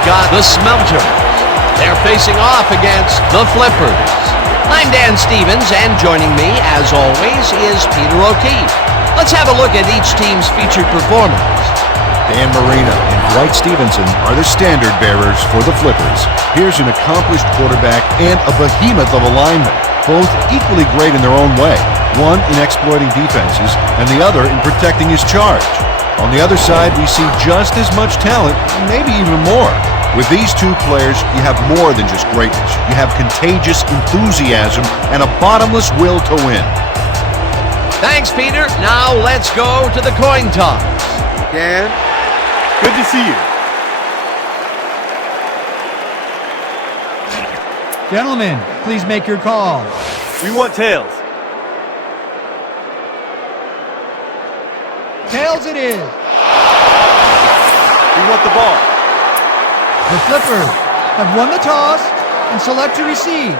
we've got the Smelters. They're facing off against the Flippers. I'm Dan Stevens, and joining me, as always, is Peter O'Keefe. Let's have a look at each team's featured performers. Dan Marino and Dwight Stevenson are the standard bearers for the Flippers. Here's an accomplished quarterback and a behemoth of a lineman, both equally great in their own way, one in exploiting defenses and the other in protecting his charge. On the other side, we see just as much talent, maybe even more. With these two players, you have more than just greatness. You have contagious enthusiasm and a bottomless will to win. Thanks, Peter. Now let's go to the coin toss. Dan, good to see you. Gentlemen, please make your call. We want tails. Tails it is. We want the ball. The Flippers have won the toss and select to receive.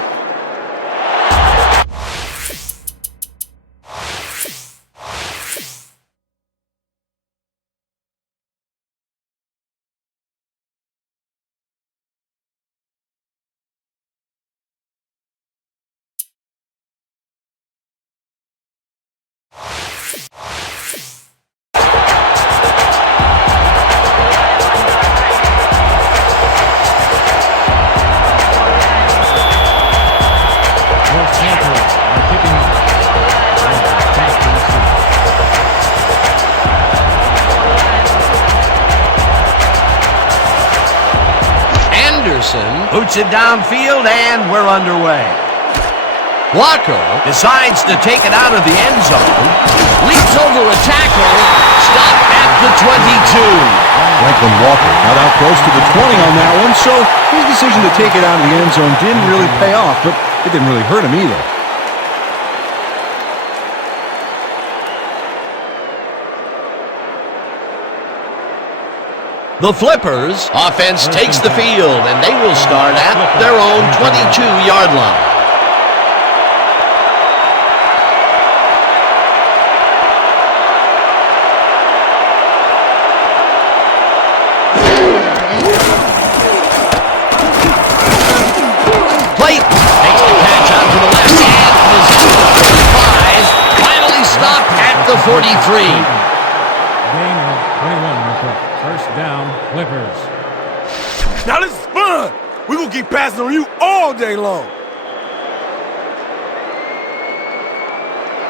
Boots it downfield, and we're underway. Walker decides to take it out of the end zone, leaps over a tackle, stopped at the 22. Franklin Walker got out close to the 20 on that one, so his decision to take it out of the end zone didn't really pay off, but it didn't really hurt him either. The Flippers offense takes the field, and they will start at their own 22-yard line. Clayton takes the catch out to the left hand, is at the 45, finally stopped at the 43. Gain of 21. First down, Flippers. Now this is fun. We're going to keep passing on you all day long.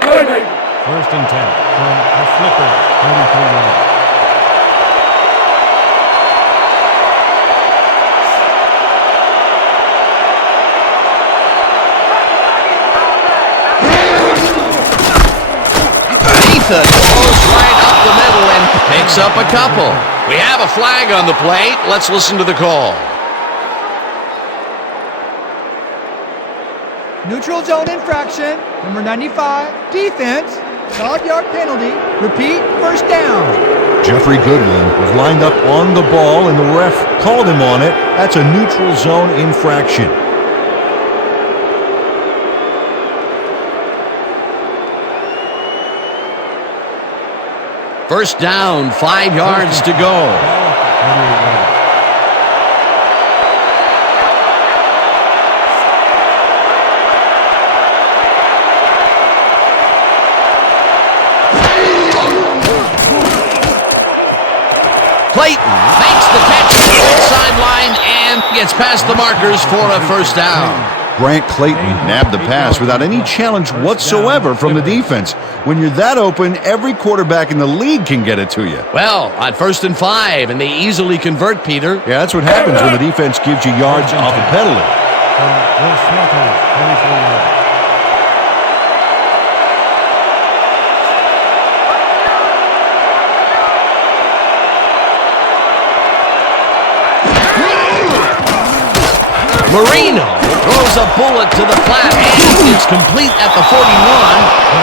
First and 10 from the Flippers, 33 yards. Ethan goes right up the middle and picks up a couple. We have a flag on the plate. Let's listen to the call. Neutral zone infraction, number 95, defense, 5-yard penalty, repeat, first down. Jeffrey Goodwin was lined up on the ball, and the ref called him on it. That's a neutral zone infraction. First down, 5 yards to go. Clayton makes the catch at the sideline and gets past the markers for a first down. Grant Clayton nabbed the pass without any challenge whatsoever from the defense. When you're that open, every quarterback in the league can get it to you. Well, on 1st and 5, and they easily convert, Peter. Yeah, that's what happens when the defense gives you yards off a penalty. Marino throws a bullet to the flat, and it's complete at the 41,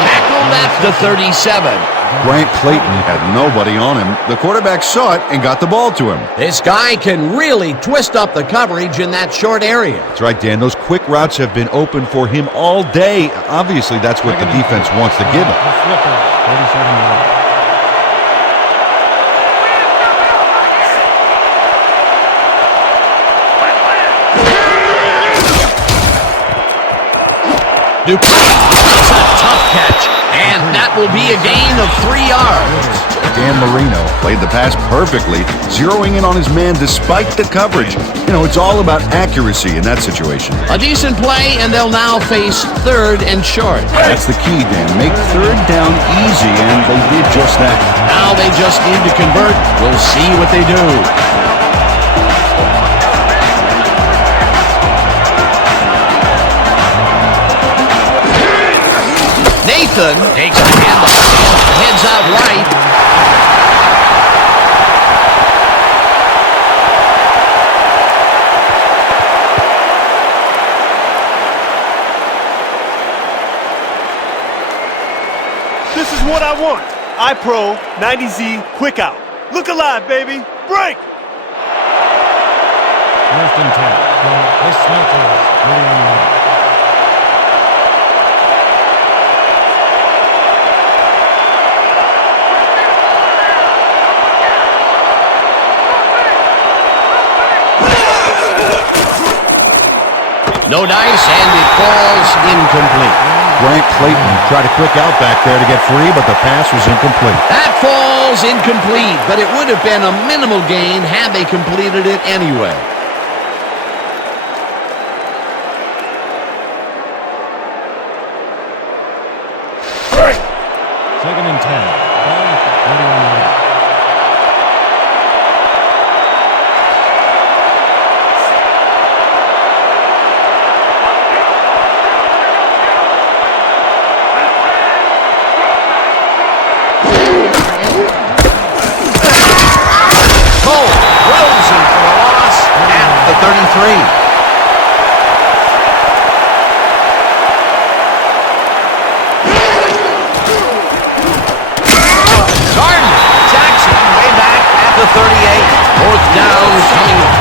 tackled at the 37. Grant Clayton had nobody on him. The quarterback saw it and got the ball to him. This guy can really twist up the coverage in that short area. That's right, Dan. Those quick routes have been open for him all day. Obviously, that's what the defense wants to give him. The Flippers, 37 yards. Dupree makes a tough catch, and that will be a gain of 3 yards. Dan Marino played the pass perfectly, zeroing in on his man despite the coverage. You know, it's all about accuracy in that situation. A decent play, and they'll now face 3rd and short. That's the key, Dan. Make 3rd down easy, and they did just that. Now they just need to convert. We'll see what they do. Nathan takes the handoff, heads out right. This is what I want. iPro 90Z Quick Out. Look alive, baby. Break! 1st and 10 from the Smelters. 31. No dice, and it falls incomplete. Grant Clayton tried a quick out back there to get free, but the pass was incomplete. That falls incomplete, but it would have been a minimal gain had they completed it anyway. Second and 10. Ball at the 31. The 33. Gardner Jackson way back at the 38. 4th down coming up.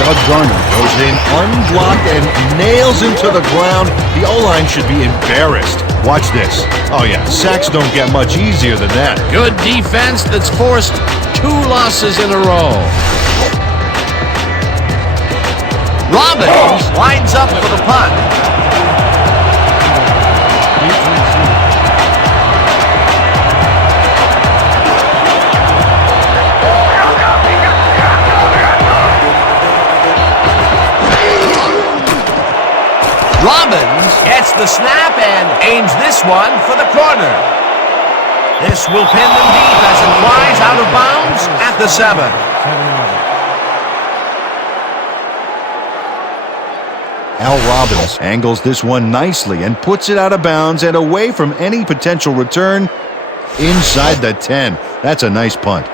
Doug Gardner goes in unblocked and nails him to the ground. The O-line should be embarrassed. Watch this. Oh yeah, sacks don't get much easier than that. Good defense that's forced 2 losses in a row. Robbins lines up for the punt. Robbins gets the snap and aims this one for the corner. This will pin them deep as it flies out of bounds at the 7. Al Robbins angles this one nicely and puts it out of bounds and away from any potential return inside the 10. That's a nice punt.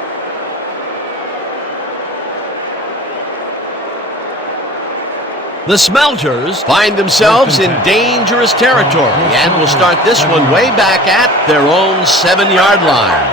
The Smelters find themselves in dangerous territory and will start this one way back at their own 7-yard line.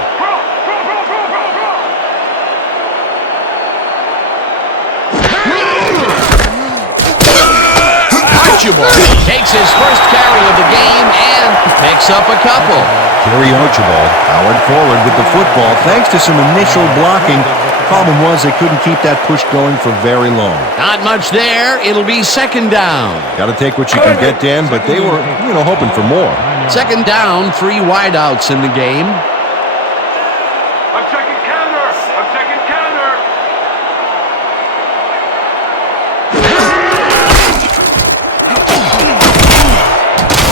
Archibald takes his first carry of the game and picks up a couple. Kerry Archibald powered forward with the football thanks to some initial blocking. Problem was they couldn't keep that push going for very long. Not much there. It'll be 2nd down. Got to take what you can get, Dan, but they were, hoping for more. 2nd down, 3 wideouts in the game. I'm checking counter. I'm checking counter.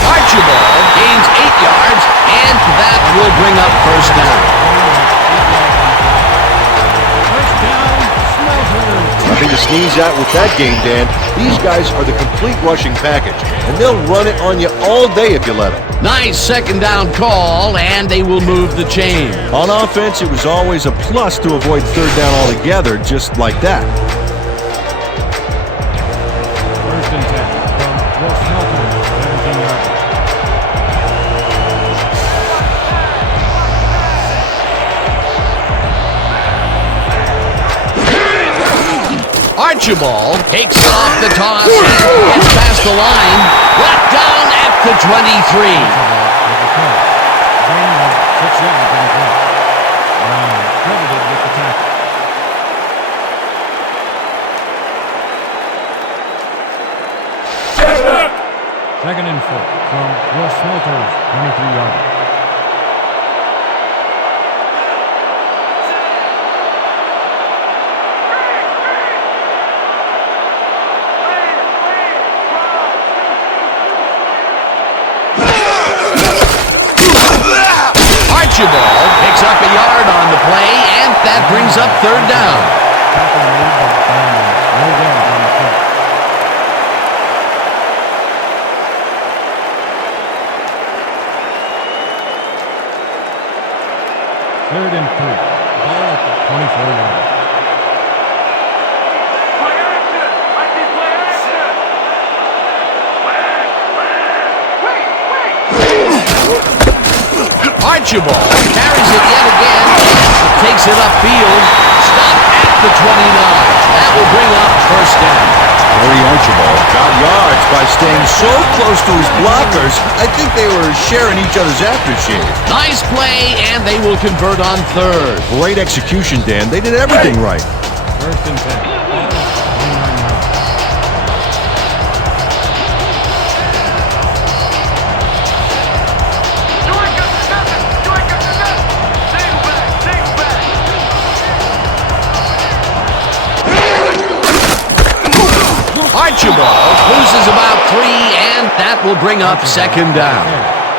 Archibald gains 8 yards, and that will bring up 1st down. Nothing to sneeze at with that game, Dan. These guys are the complete rushing package, and they'll run it on you all day if you let them. Nice 2nd down call, and they will move the chain. On offense, it was always a plus to avoid 3rd down altogether, just like that. 1st and 10 from the Smelters. 17-yard. Archibald takes it off the toss and gets past the line. Brought down at the 23. Gain of 6 yards on the play. Brown credited with the tackle. Second and 4 from Ross Smelter's 23-yard line. Archibald picks up a yard on the play, and that brings up third down. Tackle made by Brandon. No yards on the play. Third and 3. Ball at the 24-yard line. Archibald carries it yet again, takes it upfield, stopped at the 29. That will bring up first down. Corey Archibald got yards by staying so close to his blockers, I think they were sharing each other's aftershave. Nice play, and they will convert on third. Great execution, Dan. They did everything right. First and 10. Ball at the 29-yard line. Archibald loses about 3, and that will bring up second down.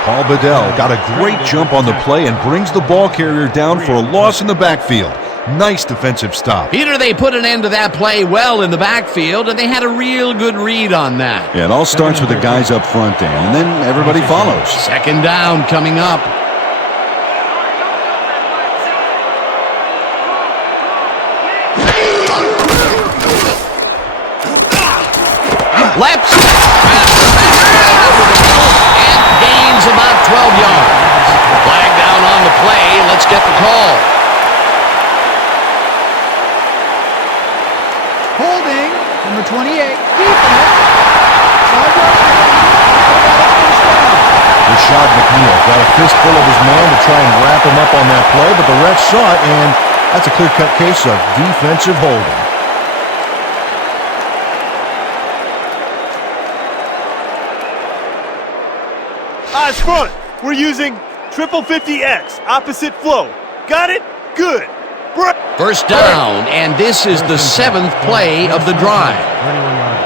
Paul Bedell got a great jump on the play and brings the ball carrier down for a loss in the backfield. Nice defensive stop. Peter, they put an end to that play well in the backfield, and they had a real good read on that. Yeah, it all starts with the guys up front, Dan, and then everybody follows. Second down coming up. Left and gains about 12 yards. Flag down on the play. Let's get the call. Holding, number 28, defense. Rashad McNeil got a fistful of his man to try and wrap him up on that play, but the ref saw it, and that's a clear-cut case of defensive holding. Eyes front. We're using 50-50X, opposite flow. Got it? Good. First down, and this is the 7th play of the drive. 31-yard line.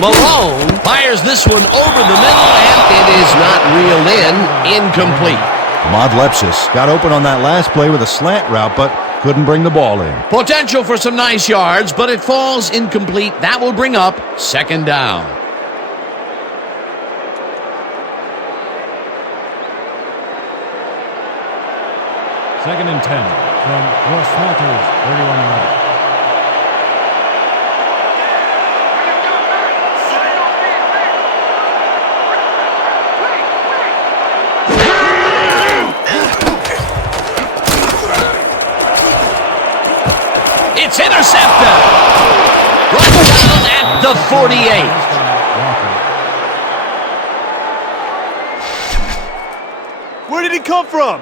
Malone fires this one over the middle, and it is not reeled in. Incomplete. Ahmad Lepsis got open on that last play with a slant route, but couldn't bring the ball in. Potential for some nice yards, but it falls incomplete. That will bring up second down. Second and 10 from Ross Smelter's 31-yard line. It's intercepted. Brought down at the 48. Where did he come from?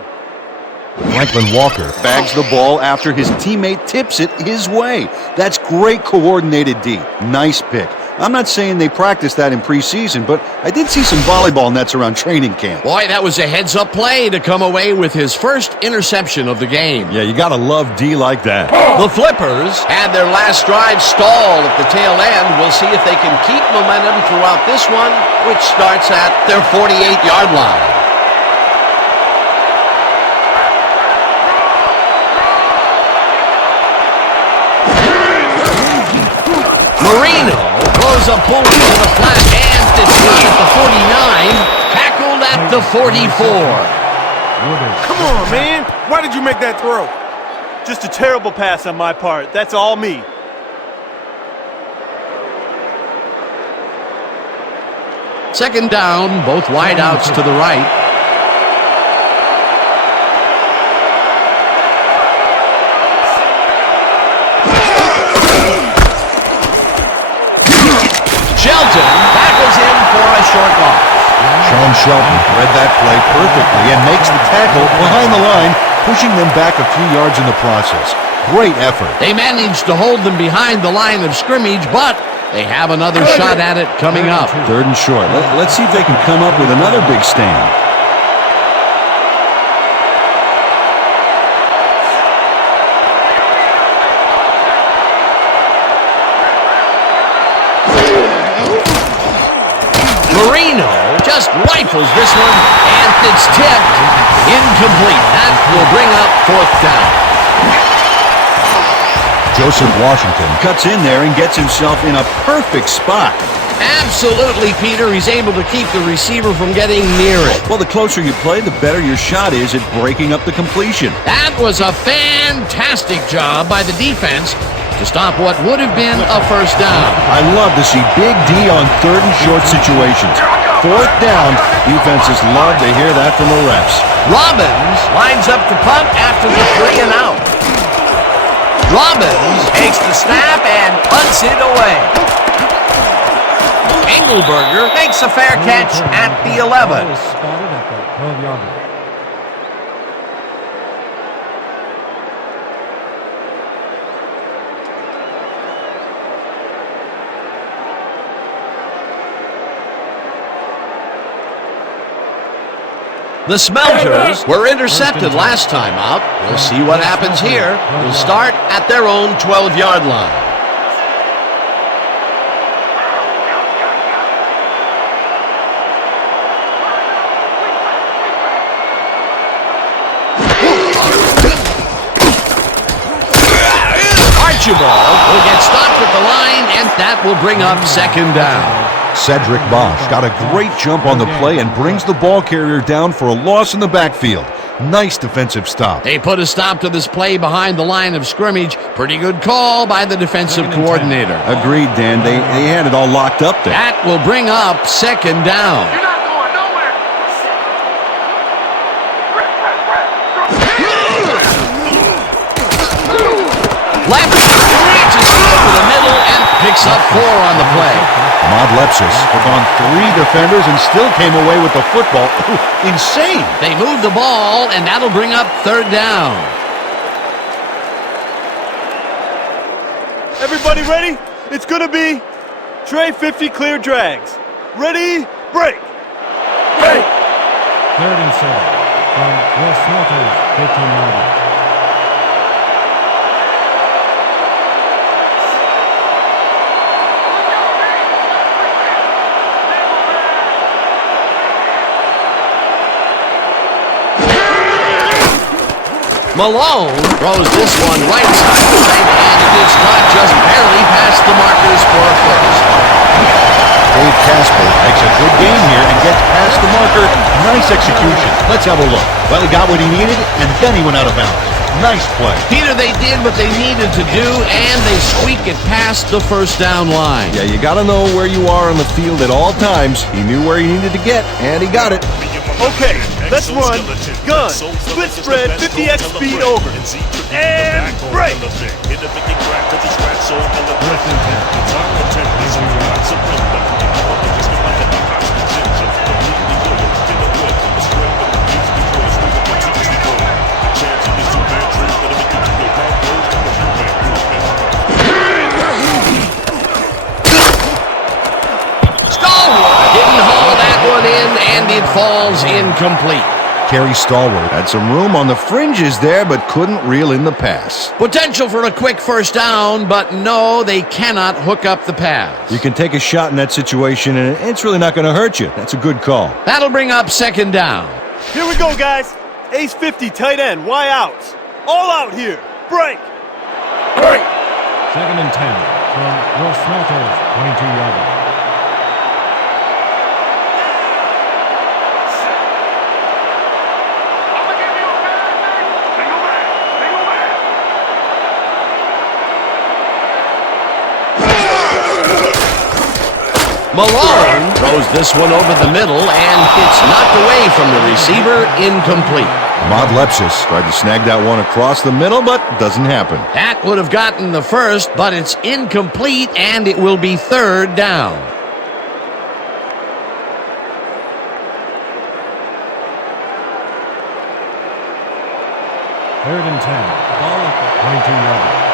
Franklin Walker bags the ball after his teammate tips it his way. That's great coordinated D. Nice pick. I'm not saying they practiced that in preseason, but I did see some volleyball nets around training camp. Boy, that was a heads-up play to come away with his first interception of the game. Yeah, you gotta love D like that. The Flippers had their last drive stall at the tail end. We'll see if they can keep momentum throughout this one, which starts at their 48-yard line. Marino throws a bullet to the flat, and it's at the 49, tackled at the 44. Come on, man. Why did you make that throw? Just a terrible pass on my part. That's all me. Second down, both wideouts to the right. Shelton tackles him short loss. Sean Shelton read that play perfectly and makes the tackle behind the line, pushing them back a few yards in the process. Great effort. They managed to hold them behind the line of scrimmage, but they have another shot at it coming up. 3rd and short. Let's see if they can come up with another big stand. Just rifles this one, and it's tipped. Incomplete. That will bring up 4th down. Joseph Washington cuts in there and gets himself in a perfect spot. Absolutely, Peter. He's able to keep the receiver from getting near it. Well, the closer you play, the better your shot is at breaking up the completion. That was a fantastic job by the defense to stop what would have been a 1st down. I love to see Big D on 3rd and short situations. 4th down, defenses love to hear that from the refs. Robbins lines up to punt after the 3 and out. Robbins takes the snap and punts it away. Engelberger makes a fair catch at the 11. Ball is spotted at the 12-yard line. The Smelters were intercepted last time out. We'll see what happens here. We'll start at their own 12-yard line. Archibald will get stopped at the line, and that will bring up 2nd down. Cedric Bosch got a great jump on the play and brings the ball carrier down for a loss in the backfield. Nice defensive stop. They put a stop to this play behind the line of scrimmage. Pretty good call by the defensive coordinator. Agreed, Dan. They had it all locked up there. That will bring up 2nd down. You're not going nowhere. Left reaches over the middle and picks up 4 on the play. Ahmad Lepsis took on 3 defenders and still came away with the football. Insane. They move the ball, and that'll bring up 3rd down. Everybody ready? It's going to be Trey 50 clear drags. Ready, break. Break. 3rd and 7 from West Smelters, 15-yard line. Malone throws this one right side, and it is caught just barely past the markers for a 1st. Dave Casper makes a good game here and gets past the marker. Nice execution. Let's have a look. Well, he got what he needed, and then he went out of bounds. Nice play. Peter, they did what they needed to do, and they squeak it past the 1st down line. Yeah, you got to know where you are on the field at all times. He knew where he needed to get, and he got it. Okay, let's run, gun, split spread, 50x speed over, and break. And it falls incomplete. Kerry Stallworth had some room on the fringes there, but couldn't reel in the pass. Potential for a quick 1st down, but no, they cannot hook up the pass. You can take a shot in that situation, and it's really not going to hurt you. That's a good call. That'll bring up 2nd down. Here we go, guys. Ace 50, tight end, Y outs. All out here. Break. Break. 2nd and 10 from West Smelters, 22-yard line. Malone throws this one over the middle, and it's knocked away from the receiver, incomplete. Ahmad Lepsis tried to snag that one across the middle, but doesn't happen. That would have gotten the 1st, but it's incomplete, and it will be 3rd down. Third and 10. Ball at the 22-yard line.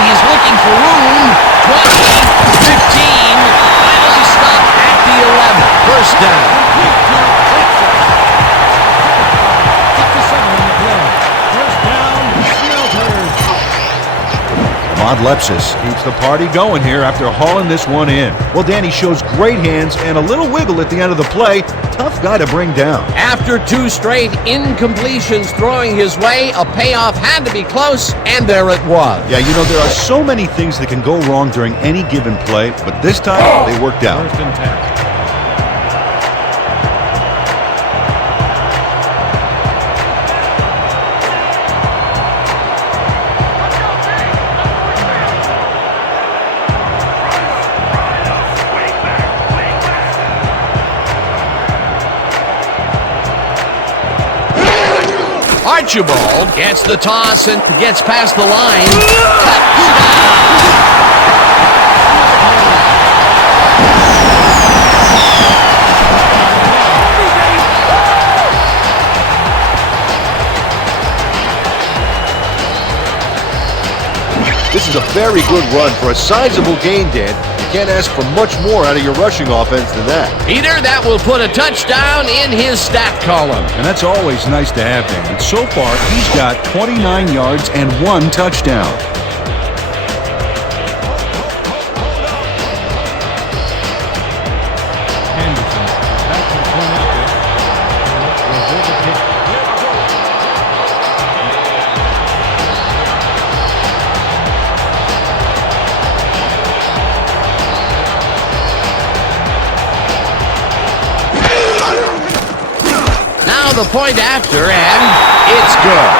He's looking for room. 20, 15. Finally stopped at the 11. First down. Lepsis keeps the party going here after hauling this one in. Well, Danny shows great hands and a little wiggle at the end of the play. Tough guy to bring down. After 2 straight incompletions throwing his way, a payoff had to be close, and there it was. Yeah, you know, there are so many things that can go wrong during any given play, but this time they worked out. First and 10. Archibald gets the toss and gets past the line. Touchdown! This is a very good run for a sizable gain, Dan. You can't ask for much more out of your rushing offense than that. Peter, that will put a touchdown in his stat column. And that's always nice to have, Dan. And so far, he's got 29 yards and 1 touchdown. The point after, and it's good.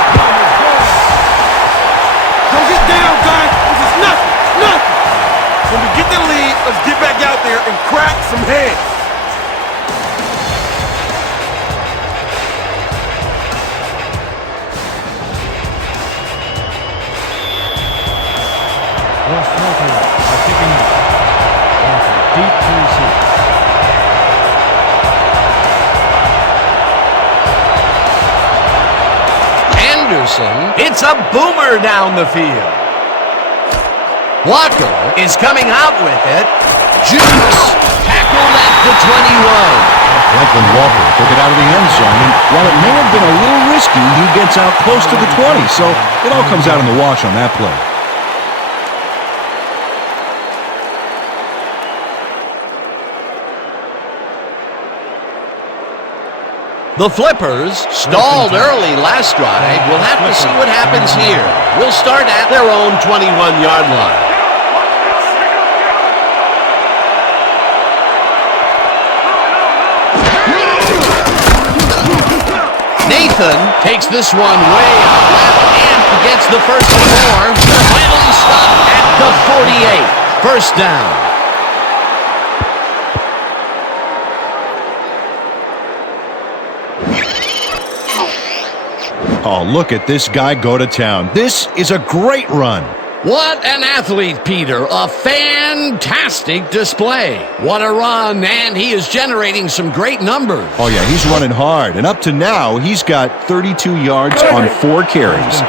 Don't get down, guys. This is nothing. Nothing. When we get the lead, let's get back out there and crack some heads. Kicking deep to receive. It's a boomer down the field. Walker is coming out with it. Jukes tackled at the 21. Franklin Walker took it out of the end zone, and while it may have been a little risky, he gets out close to the 20, so it all comes out in the wash on that play. The Flippers stalled early last drive. We'll have to see what happens here. We'll start at their own 21-yard line. Nathan takes this one way out left and gets the first and more. Finally stopped at the 48. First down. Oh, look at this guy go to town. This is a great run. What an athlete, Peter. A fantastic display. What a run, and he is generating some great numbers. Oh, yeah, he's running hard. And up to now, he's got 32 yards on 4 carries.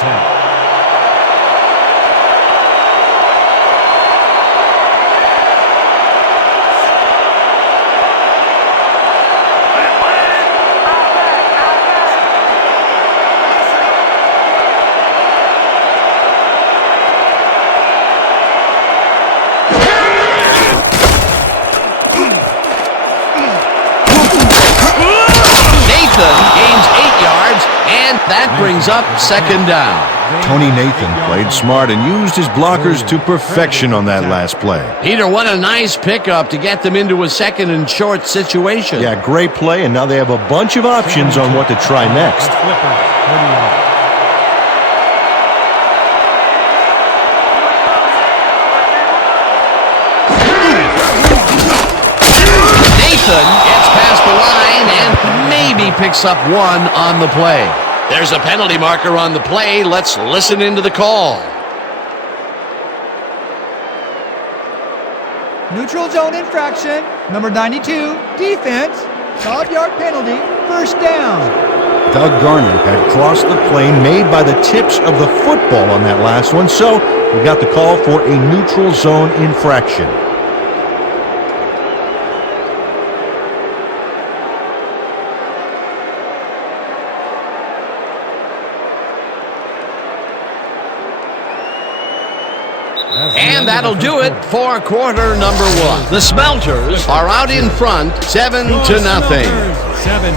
That brings up second down. Tony Nathan played smart and used his blockers to perfection on that last play. Peter, what a nice pickup to get them into a second and short situation. Yeah, great play, and now they have a bunch of options on what to try next. Nathan gets past the line and maybe picks up 1 on the play. There's a penalty marker on the play. Let's listen into the call. Neutral zone infraction, number 92, defense, 5-yard penalty, first down. Doug Garner had crossed the plane made by the tips of the football on that last one, so we got the call for a neutral zone infraction. And that'll do it for quarter number one. The Smelters are out in front, 7-0. 7.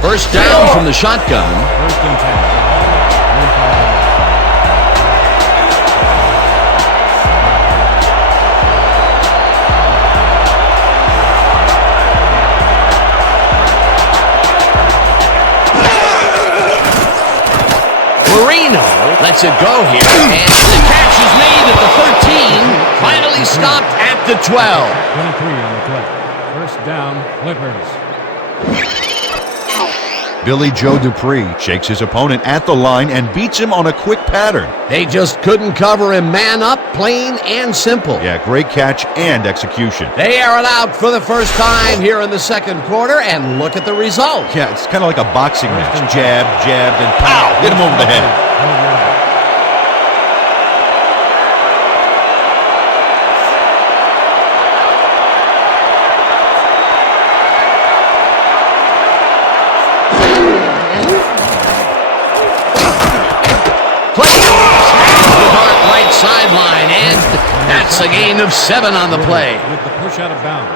First down from the shotgun. First and 10. Marino lets it go here, and the catch is made at the 13, finally stopped at the 12. 23 on the play. First down, Clippers. Billy Joe Dupree shakes his opponent at the line and beats him on a quick pattern. They just couldn't cover him man up, plain and simple. Yeah, great catch and execution. They air it out for the first time here in the second quarter, and look at the result. Yeah, it's kind of like a boxing match. Jab, jabbed, and pow! Hit him over the head. Sideline, and that's a gain of 7 on the play. With the push out of bounds.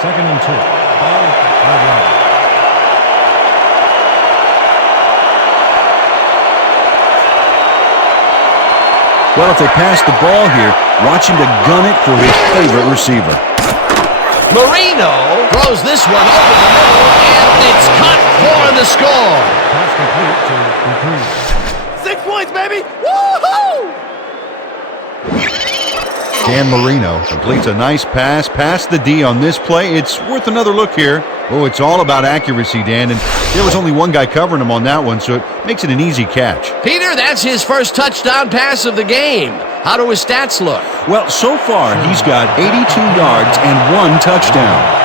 Second and 2. Ball at the 5-yard. Well, if they pass the ball here, watch him to gun it for his favorite receiver. Marino throws this one over the middle, and it's caught for the score. Pass complete to Dupree. 6 points, baby! Woo-hoo! Dan Marino completes a nice pass past the D on this play. It's worth another look here. Oh, it's all about accuracy, Dan, and there was only one guy covering him on that one, so it makes it an easy catch. Peter, that's his first touchdown pass of the game. How do his stats look? Well, so far, he's got 82 yards and 1 touchdown.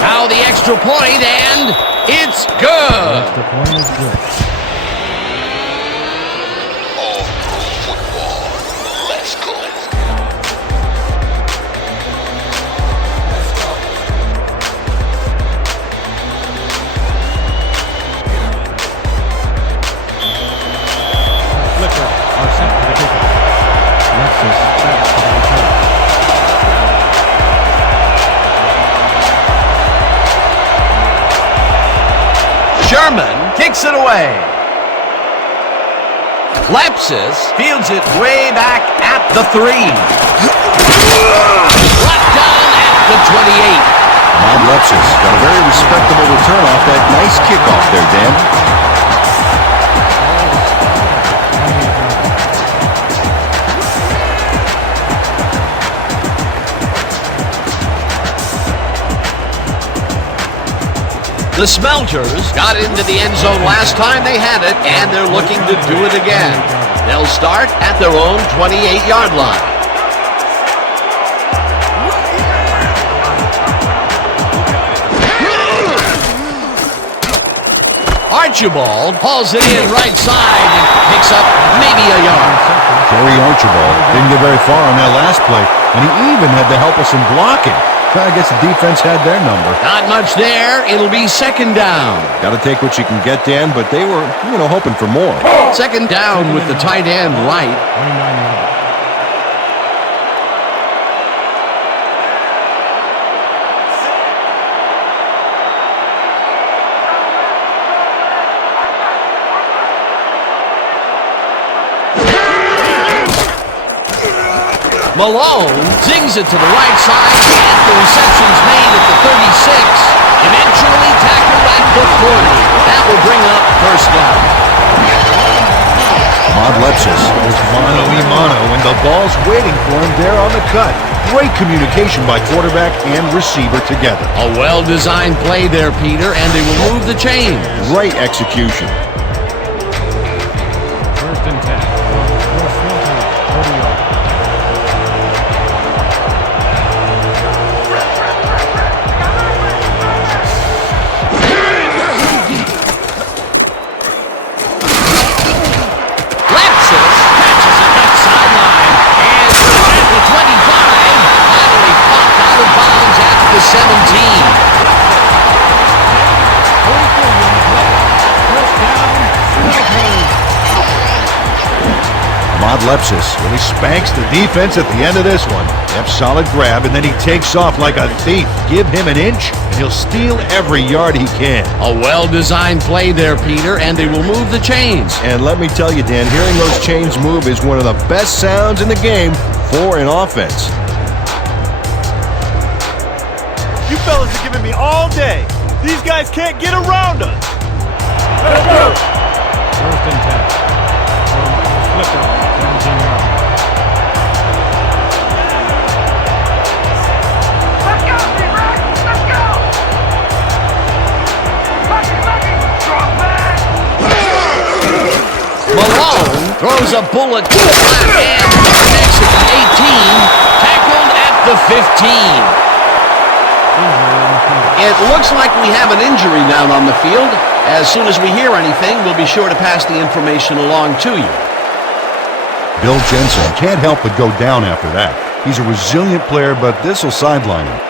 Now the extra point, and it's good. Extra point is good. Sherman kicks it away. Lapsus fields it way back at the 3. Brought down at the 28. Bob Lapsus got a very respectable return off that nice kickoff there, Dan. The Smelters got into the end zone last time they had it, and they're looking to do it again. They'll start at their own 28-yard line. Archibald hauls it in right side and picks up maybe a yard. Gary Archibald didn't get very far on that last play, and he even had the help of some blocking. I guess the defense had their number. Not much there. It'll be second down. Got to take what you can get, Dan, but they were, hoping for more. Second down with the tight end right. 29 yards. Malone zings it to the right side, and the reception's made at the 36. Eventually tackled at the 40. That will bring up first down. Modlepsis is mano-a-mano, and the ball's waiting for him there on the cut. Great communication by quarterback and receiver together. A well-designed play there, Peter, and they will move the chains. Great execution. First and 10. Your filter, 30 yards. The 17. Modlepsis really spanks the defense at the end of this one. Yep, solid grab, and then he takes off like a thief. Give him an inch, and he'll steal every yard he can. A well-designed play there, Peter, and they will move the chains. And let me tell you, Dan, hearing those chains move is one of the best sounds in the game for an offense. You fellas are giving me all day. These guys can't get around us. Let's go. First and 10. From Flipper, 17 yards. Let's go, T-Rex! Let's go! Drop back! Malone throws a bullet to the flat and connects at the 18, tackled at the 15. It looks like we have an injury down on the field. As soon as we hear anything, we'll be sure to pass the information along to you. Bill Jensen can't help but go down after that. He's a resilient player, but this will sideline him.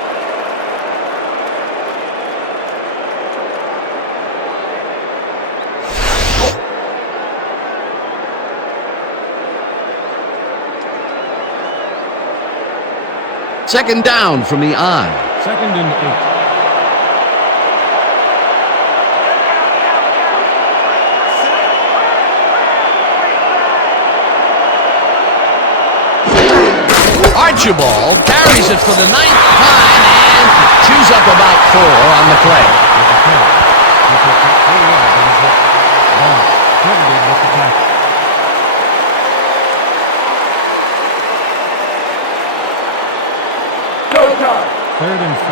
Second down from the I. Second and 8. Archibald carries it for the 9th time and chews up about 4 on the play. Third and 4.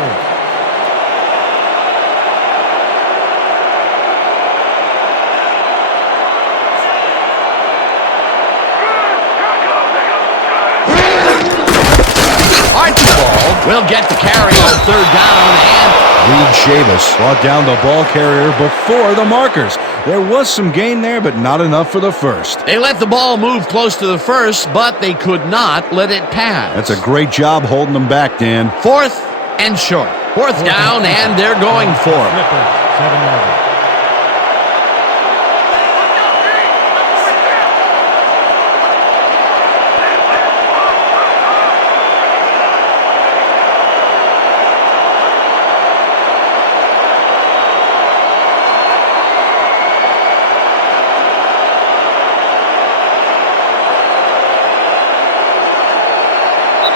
Archibald will get the carry on third down, and Reed Chavis brought down the ball carrier before the markers. There was some gain there, but not enough for the first. they let the ball move close to the first, but they could not let it pass. That's a great job holding them back, Dan. 4th and short. Fourth down, and they're going for it. Flipper, 7 yards.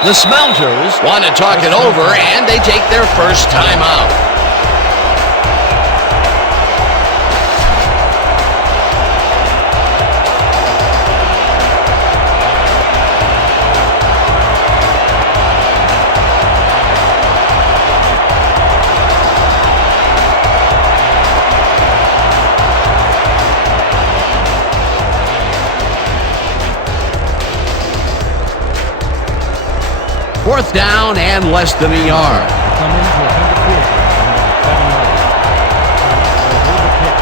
The Smelters want to talk it over, and they take their first time out. Fourth down and less than a yard. Come in to attempt a field goal. 7 yards. Hold the kick.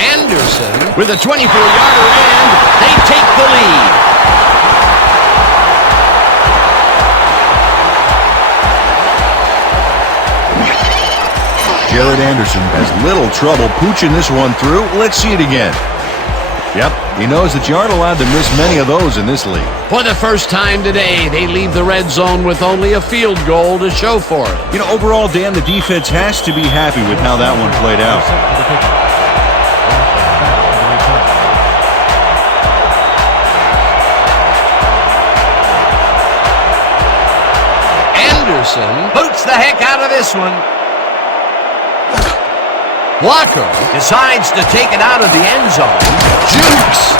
Anderson with a 24-yarder, and they take the lead. Jared Anderson has little trouble pooching this one through. Let's see it again. Yep, he knows that you aren't allowed to miss many of those in this league. For the first time today, they leave the red zone with only a field goal to show for it. You know, overall, Dan, the defense has to be happy with how that one played out. Anderson boots the heck out of this one. Walker decides to take it out of the end zone. Jukes.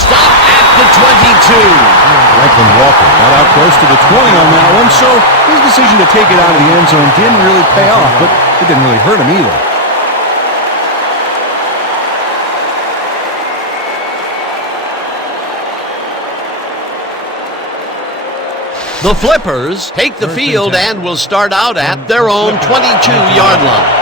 Stop at the 22. Franklin Walker got out close to the 20 on that one, so his decision to take it out of the end zone didn't really pay off, but it didn't really hurt him either. The Flippers take the field and will start out at their own 22-yard line.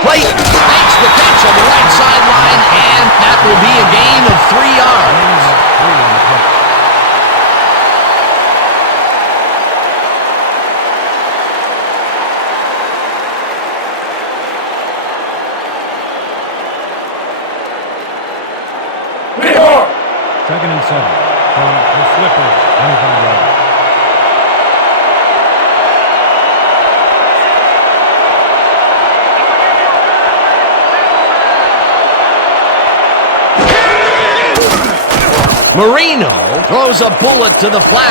Clayton makes the catch on the right sideline, and that will be a gain of 3 yards. Second and 7 from the Flippers, 25 yards. Marino throws a bullet to the flat.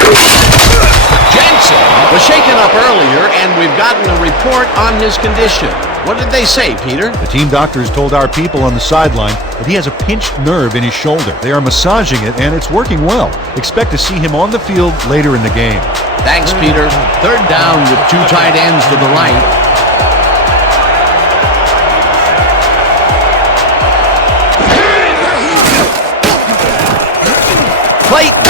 Jensen was shaken up earlier, and we've gotten a report on his condition. What did they say, Peter? The team doctors told our people on the sideline that he has a pinched nerve in his shoulder. They are massaging it, and it's working well. Expect to see him on the field later in the game. Thanks, Peter. Third down with 2 tight ends to the right. Clayton,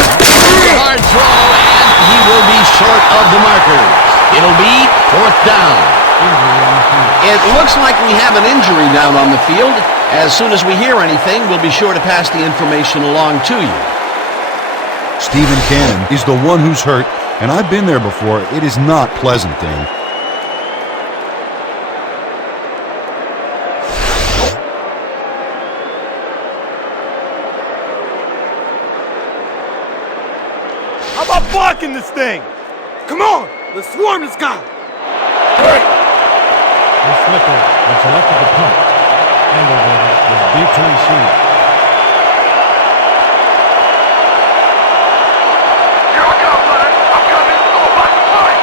hard throw, and he will be short of the markers. It'll be 4th down. It looks like we have an injury down on the field. As soon as we hear anything, we'll be sure to pass the information along to you. Stephen Cannon is the one who's hurt, and I've been there before. It is not pleasant, Dan. How about blocking this thing? Come on, let's swarm this guy. The Flippers have selected the punt. Engelberger will be to receive. Here I go, bud. I'm coming. I'm about to fight.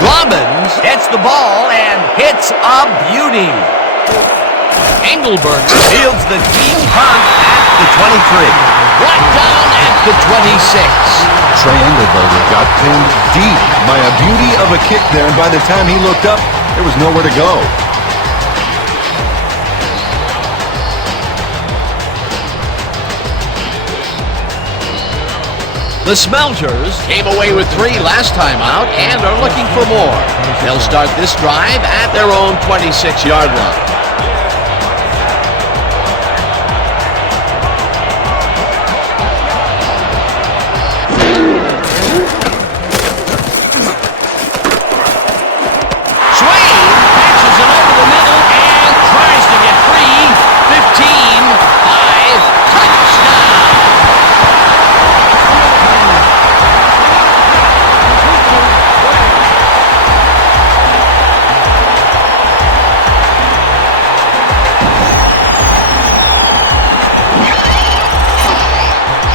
Robbins gets the ball and hits a beauty. Engelberger fields the deep punt at the 23. Brought down at the 26. Trey Engelberger got pinned deep by a beauty of a kick there, and by the time he looked up, there was nowhere to go. The Smelters came away with 3 last time out and are looking for more. They'll start this drive at their own 26-yard line.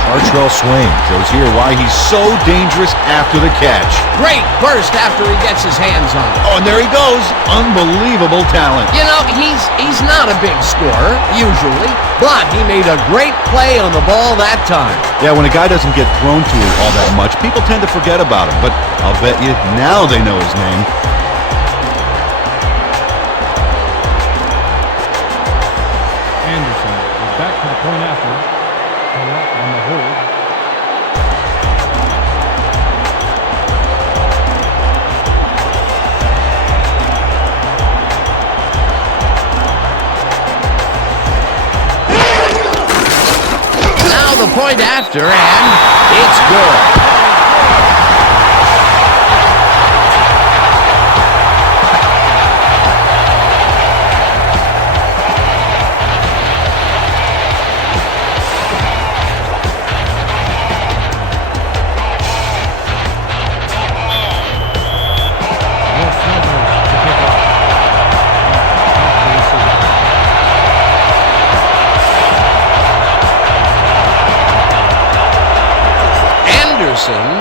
Archwell Swain shows here why he's so dangerous after the catch. Great burst after he gets his hands on it. Oh, and there he goes. Unbelievable talent. You know, he's not a big scorer, usually, but he made a great play on the ball that time. Yeah, when a guy doesn't get thrown to all that much, people tend to forget about him, but I'll bet you now they know his name. Anderson is back to the point after. On the hold. Now the point after, and it's good.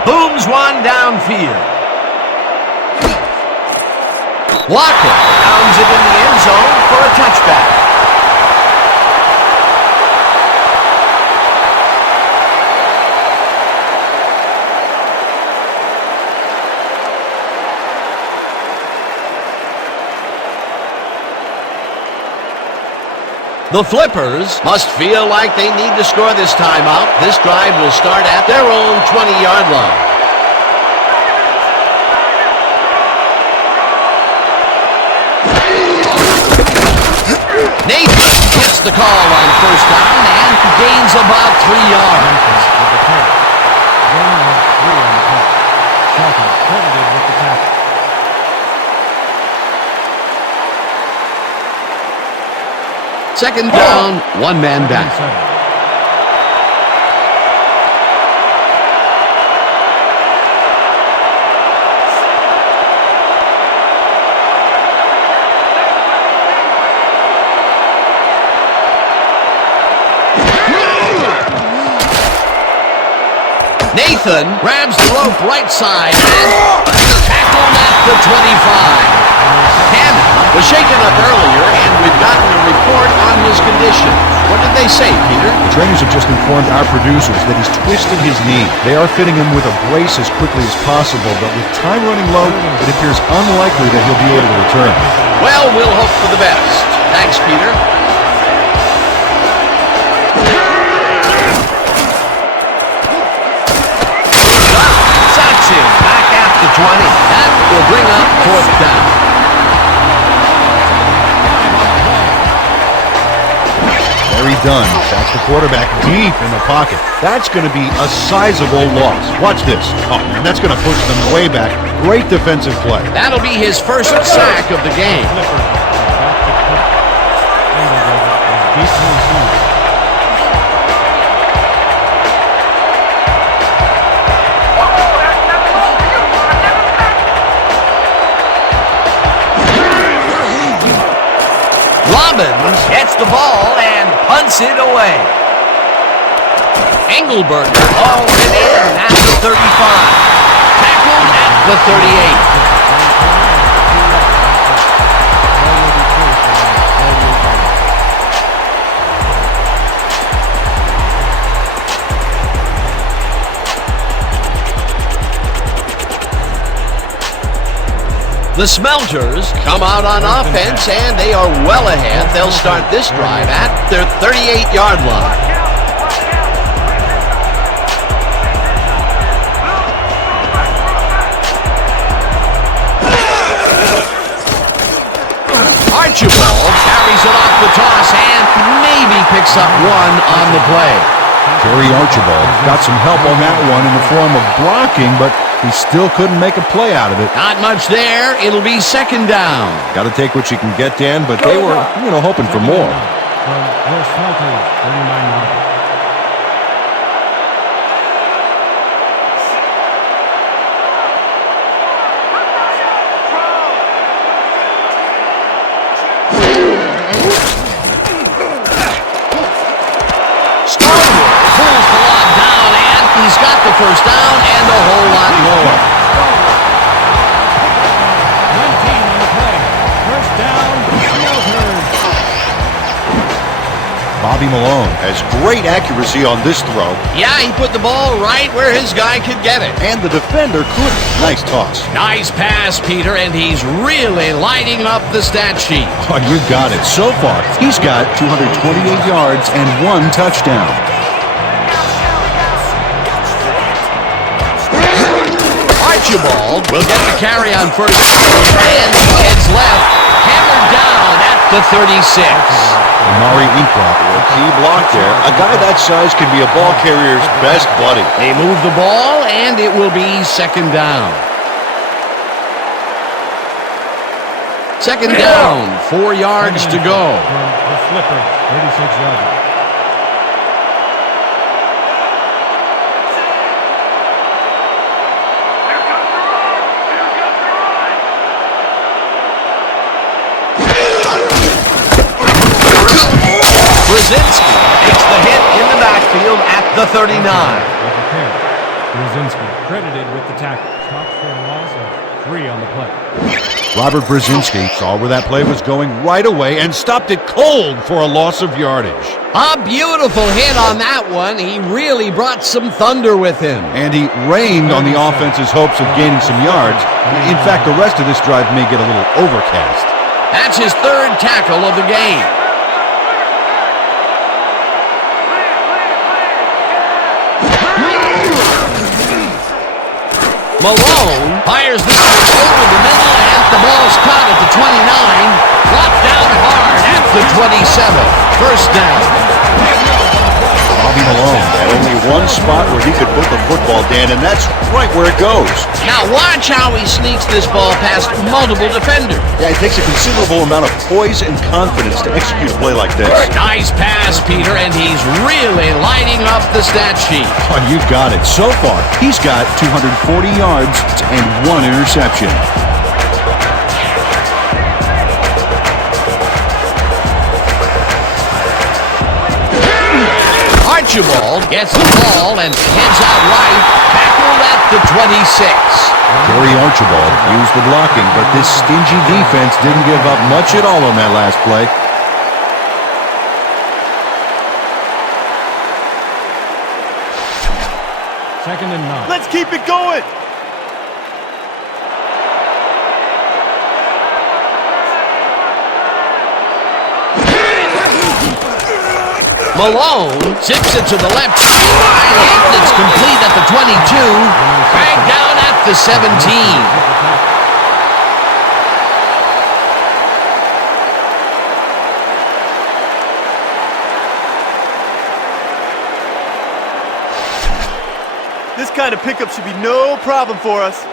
Booms one downfield. Walker pounds it in the end zone for a touchback. The Flippers must feel like they need to score this timeout. This drive will start at their own 20-yard line. Nathan gets the call on first down and gains about 3 yards. Second down, one man back. Nathan grabs the rope right side and tackled at the 25. Cannon was shaken up earlier, and we've gotten a report on his condition. What did they say, Peter? The trainers have just informed our producers that he's twisted his knee. They are fitting him with a brace as quickly as possible, but with time running low, it appears unlikely that he'll be able to return. Well, we'll hope for the best. Thanks, Peter. Sacks him back at the 20. That will bring up fourth down. Very done. That's the quarterback deep in the pocket. That's going to be a sizable loss. Watch this. Oh, man, that's going to push them way back. Great defensive play. That'll be his first sack of the game. Robbins gets the ball and punts it away. Engelberger hauls it in at the 35. Tackled at the 38. The Smelters come out on offense, and they are well ahead. They'll start this drive at their 38-yard line. Archibald carries it off the toss and maybe picks up one on the play. Terry Archibald got some help on that one in the form of blocking, but he still couldn't make a play out of it. Not much there. It'll be second down. Got to take what you can get, Dan, but they were, hoping for more. He's got the first down and a whole lot more. 19 on the play. First down, Bobby Malone has great accuracy on this throw. Yeah, he put the ball right where his guy could get it. And the defender couldn't. Nice toss. Nice pass, Peter, and he's really lighting up the stat sheet. Oh, you got it. So far, he's got 228 yards and 1 touchdown. Archibald will get the carry on first down and heads left, hammered down at the 36. Amari Inkla, a key block there. A guy that size can be a ball carrier's best buddy. They move the ball, and it will be second down. Second down, 4 yards to go. From the Flippers, 36-yard. Brzezinski takes the hit in the backfield at the 39. Brzezinski credited with the tackle. Stopped for a loss of 3 on the play. Robert Brzezinski saw where that play was going right away and stopped it cold for a loss of yardage. A beautiful hit on that one. He really brought some thunder with him. And he rained on the offense's hopes of gaining some yards. In fact, the rest of this drive may get a little overcast. That's his 3rd tackle of the game. Malone fires this one over the middle, and the ball's caught at the 29. Dropped down hard at the 27. First down. Bobby Malone had only one spot where he could put the football, Dan, and that's right where it goes. Now watch how he sneaks this ball past multiple defenders. Yeah, it takes a considerable amount of poise and confidence to execute a play like this. Nice pass, Peter, and he's really lighting up the stat sheet. Oh, you got it. So far, he's got 240 yards and 1 interception. Archibald gets the ball and heads out right, tackled at the 26. Gary Archibald used the blocking, but this stingy defense didn't give up much at all on that last play. Second and 9. Let's keep it going. Malone zips it to the left side, and it's complete at the 22. Dragged down at the 17. This kind of pickup should be no problem for us.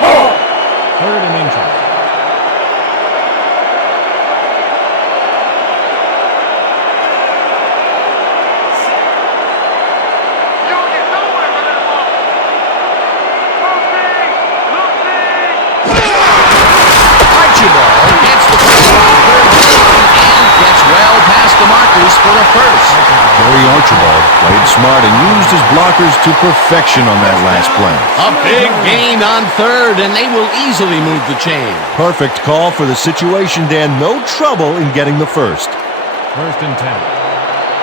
3rd and inches. Archibald gets the ball on 3rd down and gets well past the markers for a first. Gary Archibald played smart and used his blockers to perfection on that last play. A big gain on 3rd, and they will easily move the chain. Perfect call for the situation, Dan. No trouble in getting the first. 1st and 10.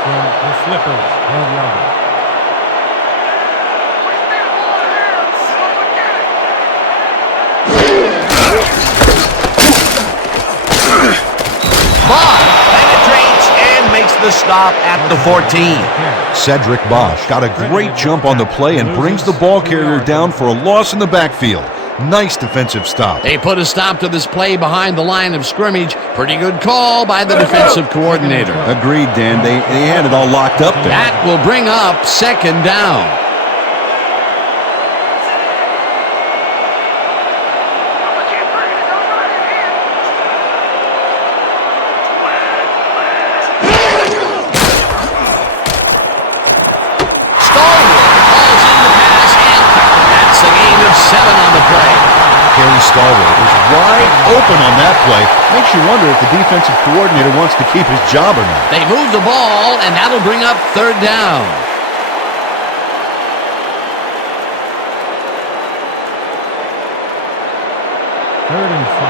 From the Flippers, 12-yard. Bosch penetrates and makes the stop at the 14. Cedric Bosch got a great jump on the play and brings the ball carrier down for a loss in the backfield. Nice defensive stop. They put a stop to this play behind the line of scrimmage. Pretty good call by the defensive coordinator. Agreed, Dan. They had it all locked up there. That will bring up second down. Kerry Stallworth is wide open on that play. Makes you wonder if the defensive coordinator wants to keep his job or not. They move the ball, and that'll bring up 3rd down. Third and 5.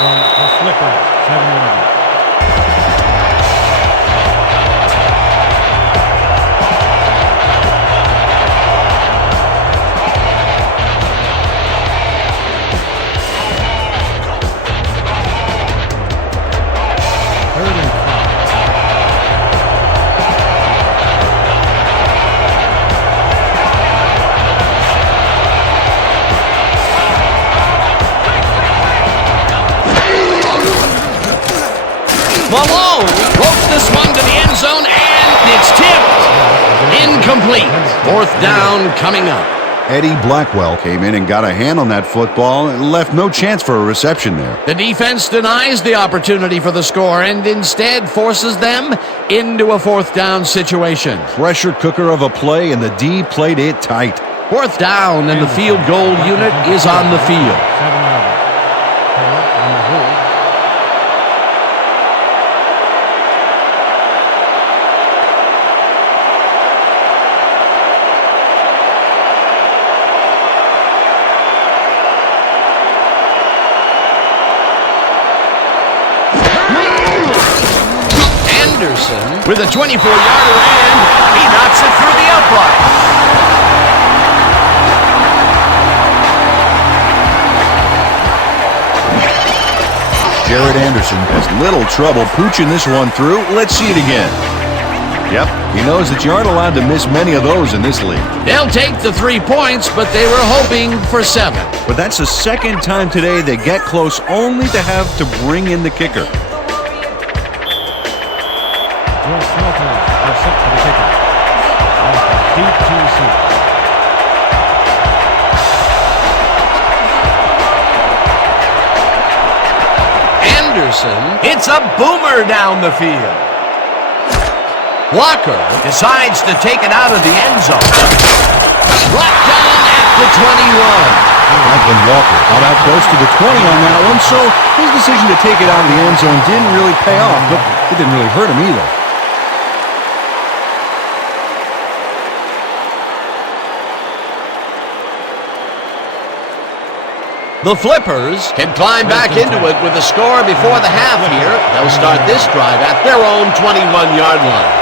From the Flippers, 7-yard. Malone broke the 4th down coming up. Eddie Blackwell came in and got a hand on that football and left no chance for a reception there. The defense denies the opportunity for the score and instead forces them into a 4th down situation. Pressure cooker of a play, and the D played it tight. 4th down, and the field goal unit is on the field. 7-yarder. Taylor on the hold. Anderson with a 24-yarder, and he knocks it through the upright. Jared Anderson has little trouble pooching this one through. Let's see it again. Yep, he knows that you aren't allowed to miss many of those in this league. They'll take the 3 points, but they were hoping for 7. But that's the second time today they get close only to have to bring in the kicker. Ross Helton are set for the kicker. Deep to receive. Anderson, it's a boomer down the field. Walker decides to take it out of the end zone. Brought down at the 21. Franklin Walker got out close to the 20 on that one, so his decision to take it out of the end zone didn't really pay off, but it didn't really hurt him either. The Flippers can climb back into it with a score before the half here. They'll start this drive at their own 21-yard line.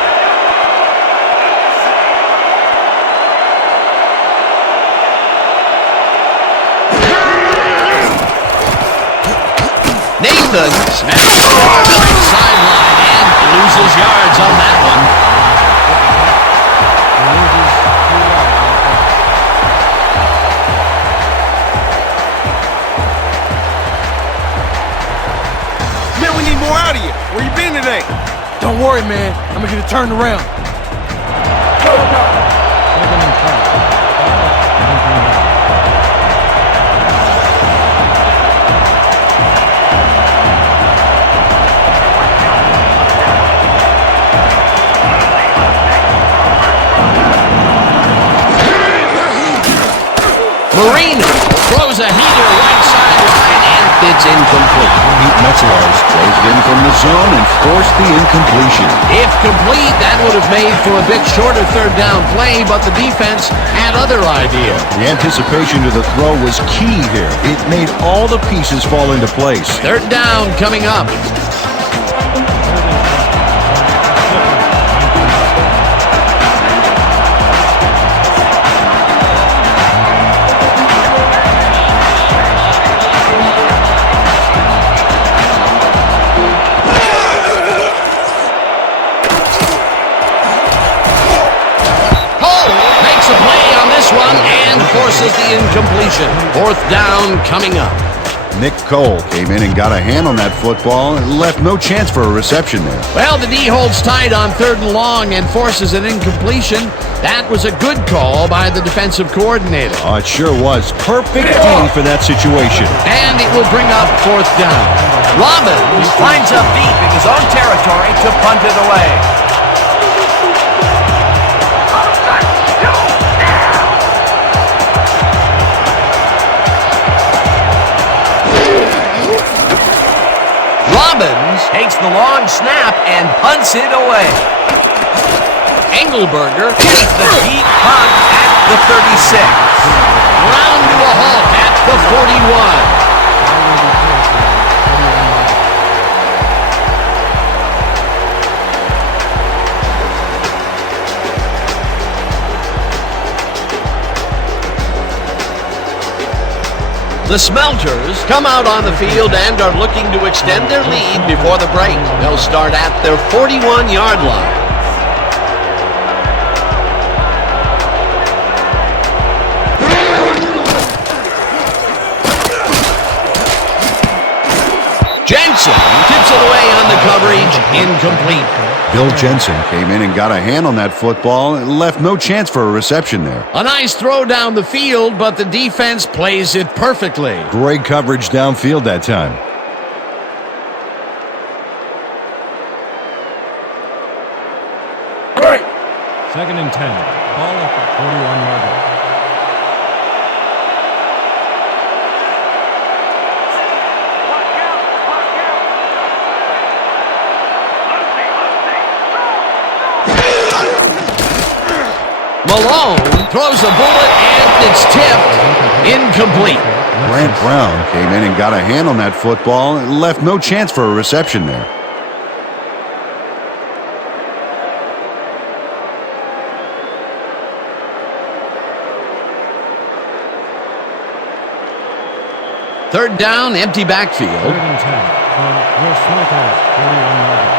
Nathan smashes the right sideline and loses yards on that one. Man, we need more out of you. Where you been today? Don't worry, man. I'm gonna get it turned around. Marino throws a heater right sideline, and it's incomplete. Pete Metzelaars throws it in from the zone and forced the incompletion. If complete, that would have made for a bit shorter 3rd down play, but the defense had other ideas. The anticipation to the throw was key here. It made all the pieces fall into place. 3rd down coming up. Forces the incompletion. 4th down coming up. Nick Cole came in and got a hand on that football and left no chance for a reception there. Well, the D holds tight on 3rd and long and forces an incompletion. That was a good call by the defensive coordinator. Oh, it sure was. Perfect D for that situation. And it will bring up 4th down. Robbins lines up deep in his own territory to punt it away. Robbins takes the long snap and punts it away. Engelberger takes the deep punt at the 36. Round to a halt at the 41. The Smelters come out on the field and are looking to extend their lead before the break. They'll start at their 41-yard line. Jensen tips it away on the coverage, incomplete. Bill Jensen came in and got a hand on that football and left no chance for a reception there. A nice throw down the field, but the defense plays it perfectly. Great coverage downfield that time. Second and 10. Ball at the 41-yard line. Malone throws a bullet and it's tipped. Incomplete. Grant Brown came in and got a hand on that football and left no chance for a reception there. Third down, empty backfield. Third and 10 from Municipal 41-yard line.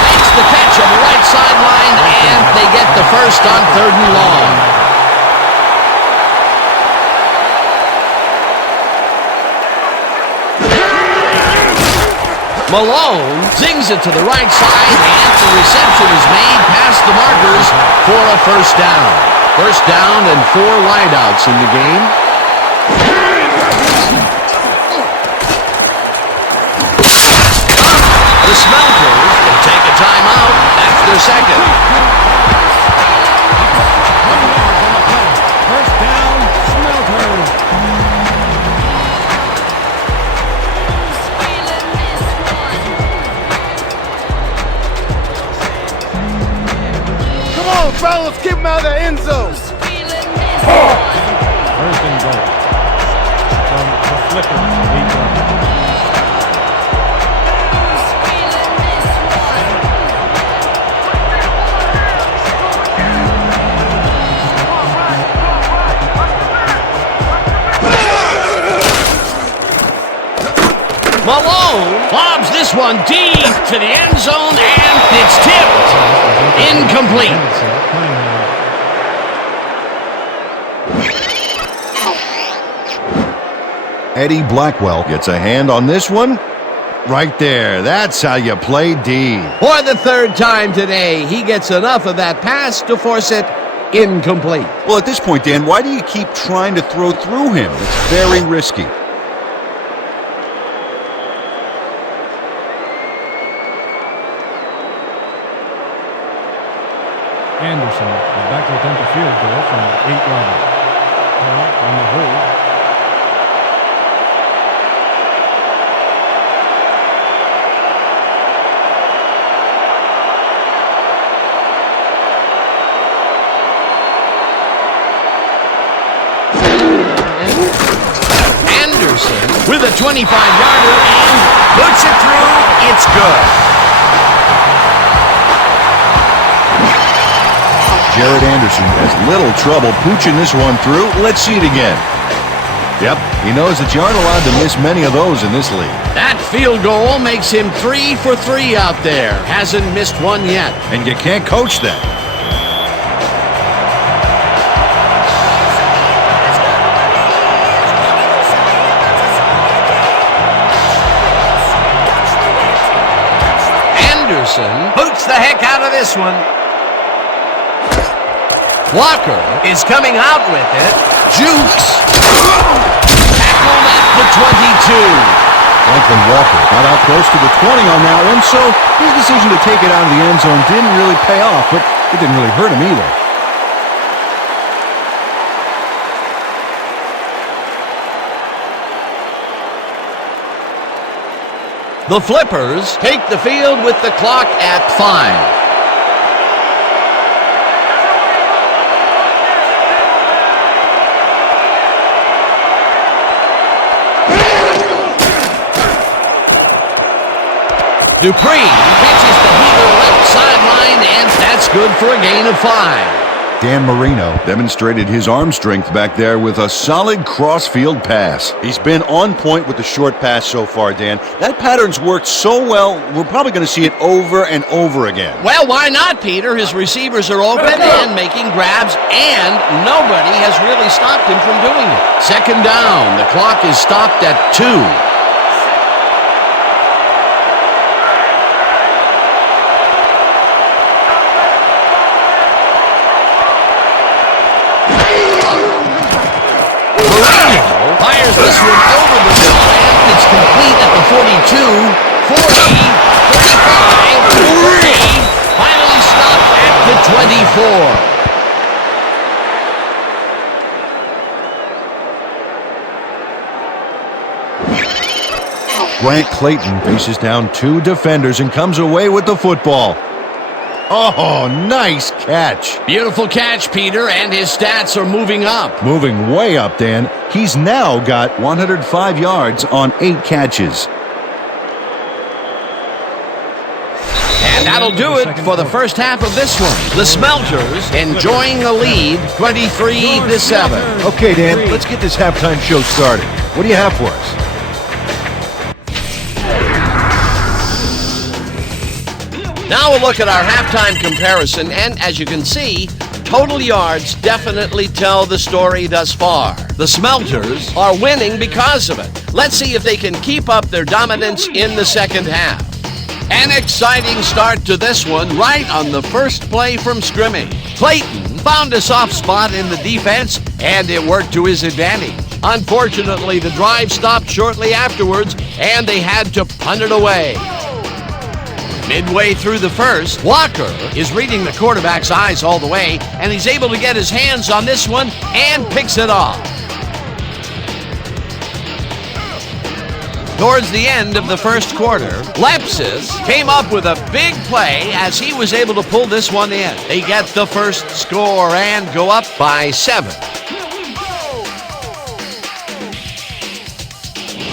Makes the catch on the right sideline, and they get the first on 3rd and long. Malone zings it to the right side, and the reception is made past the markers for a first down. First down and 4 wideouts in the game. The Smelters will take a timeout. That's their second. First down, Smelters. Fellas, keep him out of the end zone. First and goal from the Flippers, 8-yard line. Malone lobs this one deep to the end zone, and it's tipped. Incomplete. Eddie Blackwell gets a hand on this one. Right there. That's how you play D. For the 3rd time today, he gets enough of that pass to force it incomplete. Well, at this point, Dan, why do you keep trying to throw through him? It's very risky. Anderson back to attempt a field goal from the 8-yard line. On the hold. Anderson with a 25-yarder and puts it through. It's good. Jared Anderson has little trouble pooching this one through. Let's see it again. Yep, he knows that you aren't allowed to miss many of those in this league. That field goal makes him 3 for 3 out there. Hasn't missed one yet. And you can't coach that. Anderson boots the heck out of this one. Walker is coming out with it. Jukes. Tackled at the 22. Franklin Walker got out close to the 20 on that one, so his decision to take it out of the end zone didn't really pay off, but it didn't really hurt him either. The Flippers take the field with the clock at 5. Dupree catches the heater left sideline, and that's good for a gain of 5. Dan Marino demonstrated his arm strength back there with a solid cross-field pass. He's been on point with the short pass so far, Dan. That pattern's worked so well, we're probably going to see it over and over again. Well, why not, Peter? His receivers are open and making grabs, and nobody has really stopped him from doing it. Second down. The clock is stopped at 2. Fires this one over the middle, and it's complete at the 42, 40, 35, 30, finally stopped at the 24. Grant Clayton faces down 2 defenders and comes away with the football. Oh, nice catch. Beautiful catch, Peter, and his stats are moving up. Moving way up, Dan. He's now got 105 yards on 8 catches. And that'll do it for the first half of this one. The Smelters enjoying the lead, 23-7. Okay, Dan, let's get this halftime show started. What do you have for us? Now we'll look at our halftime comparison, and as you can see, total yards definitely tell the story thus far. The Smelters are winning because of it. Let's see if they can keep up their dominance in the second half. An exciting start to this one right on the first play from scrimmage. Clayton found a soft spot in the defense, and it worked to his advantage. Unfortunately, the drive stopped shortly afterwards, and they had to punt it away. Midway through the first, Walker is reading the quarterback's eyes all the way, and he's able to get his hands on this one and picks it off. Towards the end of the first quarter, Lepsis came up with a big play as he was able to pull this one in. They get the first score and go up by 7.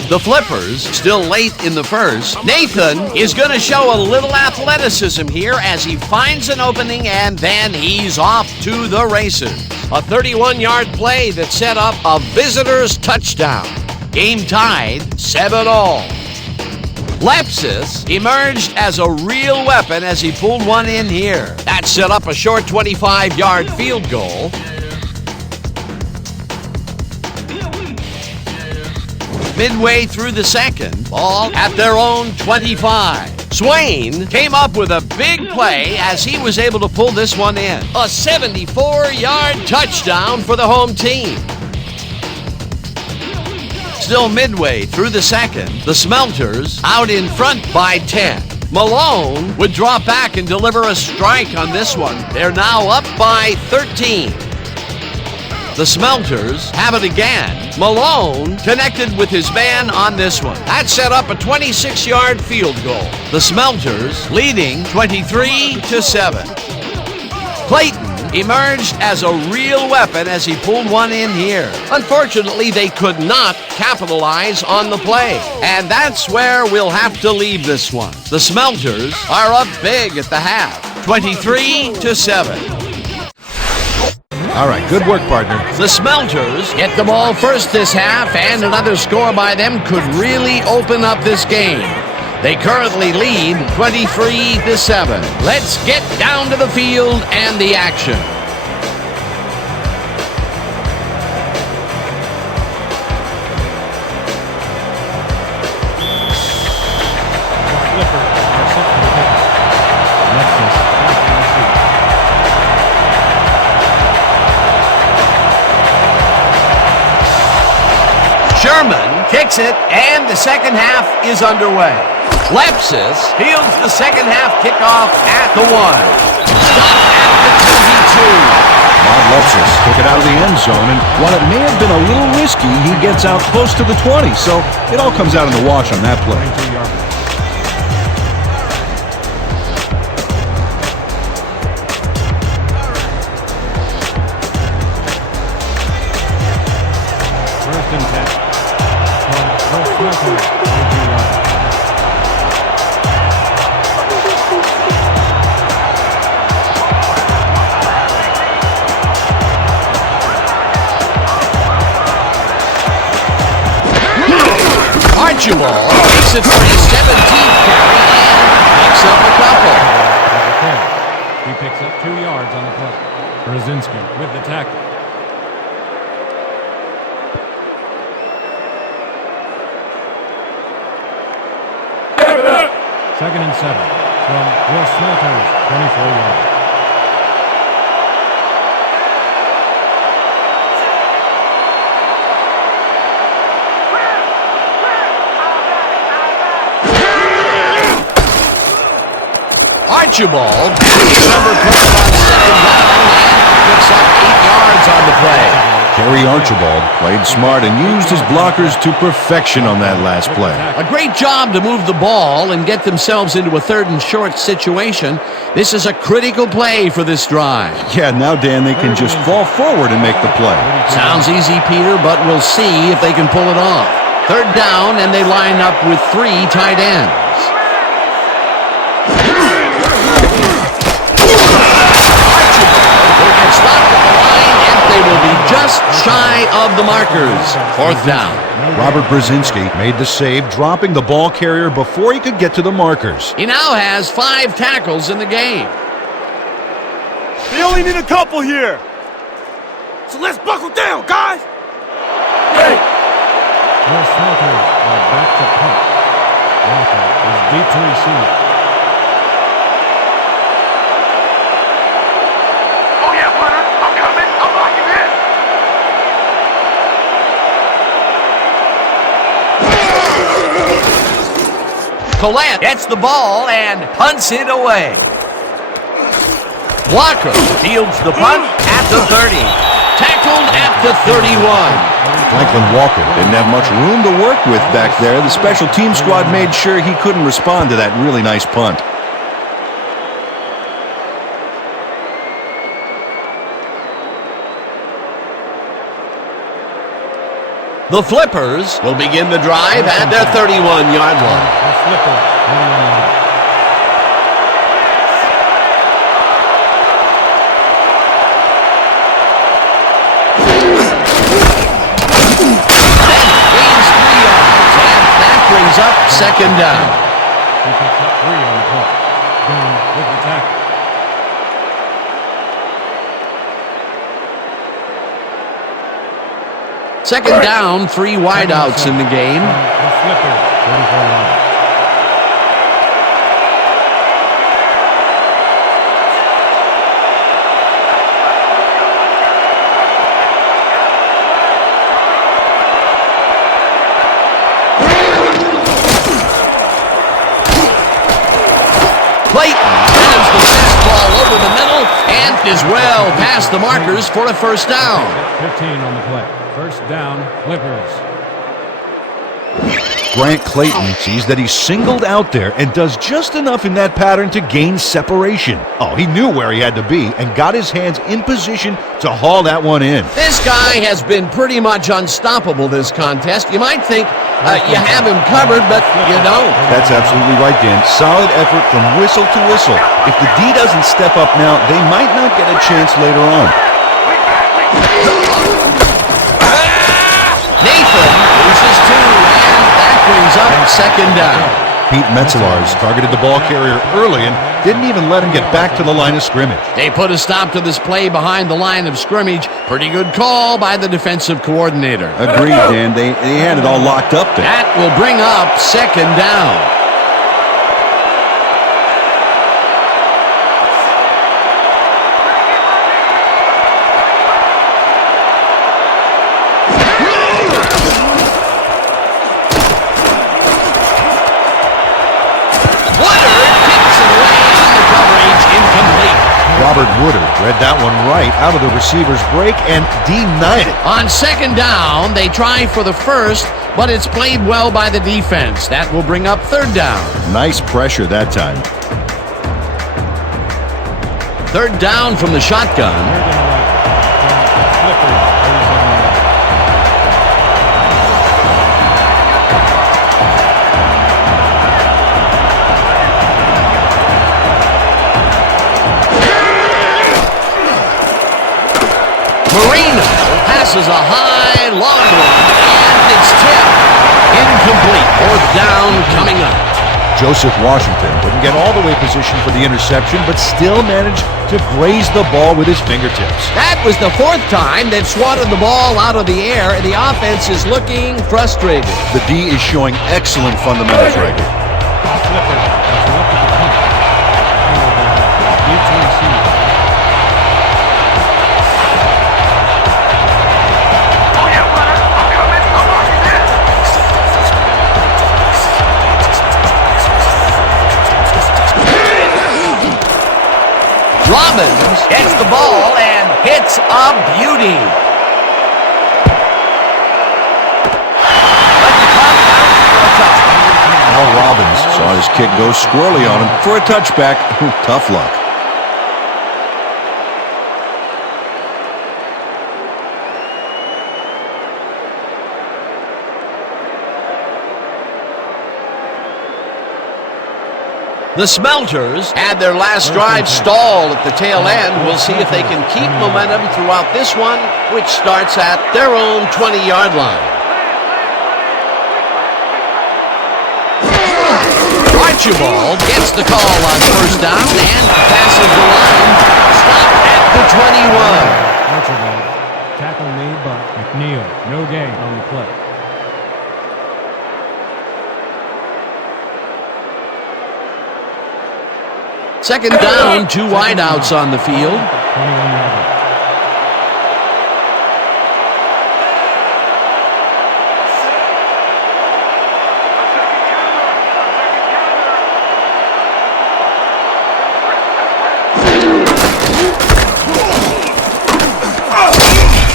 The Flippers, still late in the first. Nathan is going to show a little athleticism here as he finds an opening, and then he's off to the races. A 31-yard play that set up a visitor's touchdown. Game tied 7-all. Lepsis emerged as a real weapon as he pulled one in here. That set up a short 25-yard field goal. Midway through the second, ball at their own 25. Swain came up with a big play as he was able to pull this one in. A 74-yard touchdown for the home team. Still midway through the second, the Smelters out in front by 10. Malone would drop back and deliver a strike on this one. They're now up by 13. The Smelters have it again. Malone connected with his man on this one. That set up a 26-yard field goal. The Smelters leading 23-7. Clayton emerged as a real weapon as he pulled one in here. Unfortunately, they could not capitalize on the play. And that's where we'll have to leave this one. The Smelters are up big at the half, 23-7. All right, good work, partner. The Smelters get the ball first this half, and another score by them could really open up this game. They currently lead 23-7. Let's get down to the field and the action. Sherman kicks it, and the second half is underway. Lepsis fields the second half kickoff at the 1. Stop at the 22. Bob Lepsis took it out of the end zone, and while it may have been a little risky, he gets out close to the 20, so it all comes out in the wash on that play. First and 10. Archibald makes it for his 17th carry and picks up a couple. He picks up 2 yards on the play. Brzezinski with the tackle. Second and 7 from Municipal's 24-yard. Archibald has his number called on second down and picks up 8 yards on the play. Kerry Archibald played smart and used his blockers to perfection on that last play. A great job to move the ball and get themselves into a 3rd and short situation. This is a critical play for this drive. Yeah, now, Dan, they can just fall forward and make the play. Sounds easy, Peter, but we'll see if they can pull it off. 3rd down, and they line up with 3 tight ends. Stopped at the line, and they will be just shy of the markers. 4th down. Robert Brzezinski made the save, dropping the ball carrier before he could get to the markers. He now has 5 tackles in the game. They only need a couple here. So let's buckle down, guys. Municipal are back to punt. Walker is deep to receive. Oh yeah, punter. I'm coming. I'm locking in. Collette gets the ball and punts it away. Walker fields the punt at the 30. Tackled at the 31. Franklin Walker didn't have much room to work with back there. The special team squad made sure he couldn't respond to that really nice punt. The Flippers will begin the drive at their 31-yard line. The Flippers, 31 yards. Gains 3 yards, and that brings up 2nd down. He picks up 3 on the play. Down with the tackle. Second down, 3 wideouts in the game. The Flippers, 34 yards. Clayton has the fastball over the middle and is well past the markers for a 1st down. 15 on the play. 1st down, Flippers. Grant Clayton sees that he's singled out there and does just enough in that pattern to gain separation. Oh, he knew where he had to be and got his hands in position to haul that one in. This guy has been pretty much unstoppable this contest. You might think you have him covered, but you don't. That's absolutely right, Dan. Solid effort from whistle to whistle. If the D doesn't step up now, they might not get a chance later on. Nathan loses 2, and that brings up 2nd down. Pete Metzelaars targeted the ball carrier early and didn't even let him get back to the line of scrimmage. They put a stop to this play behind the line of scrimmage. Pretty good call by the defensive coordinator. Agreed, Dan. They had it all locked up there. That will bring up 2nd down. Robert Woodard read that one right out of the receiver's break and denied it. On 2nd down, they try for the 1st, but it's played well by the defense. That will bring up 3rd down. Nice pressure that time. 3rd down from the shotgun. Marino passes a high, long one, and it's tipped. Incomplete. Fourth down coming up. Joseph Washington wouldn't get all the way positioned for the interception, but still managed to graze the ball with his fingertips. That was the fourth time they've swatted the ball out of the air, and the offense is looking frustrated. The D is showing excellent fundamentals right here. Oh yeah, brother. I'm coming. I'm locking in. Robbins gets the ball and hits a beauty. Let the clock bounce for a touchback. Al Robbins saw his kick go squirrely on him for a touchback. Tough luck. The Smelters had their last drive stalled at the tail end. We'll see if they can keep momentum throughout this one, which starts at their own 20-yard line. Archibald gets the call on first down and passes the line. Stop at the 21. Archibald, tackle made by McNeil. No gain on the play. Second down, two wideouts on the field. 21-yard.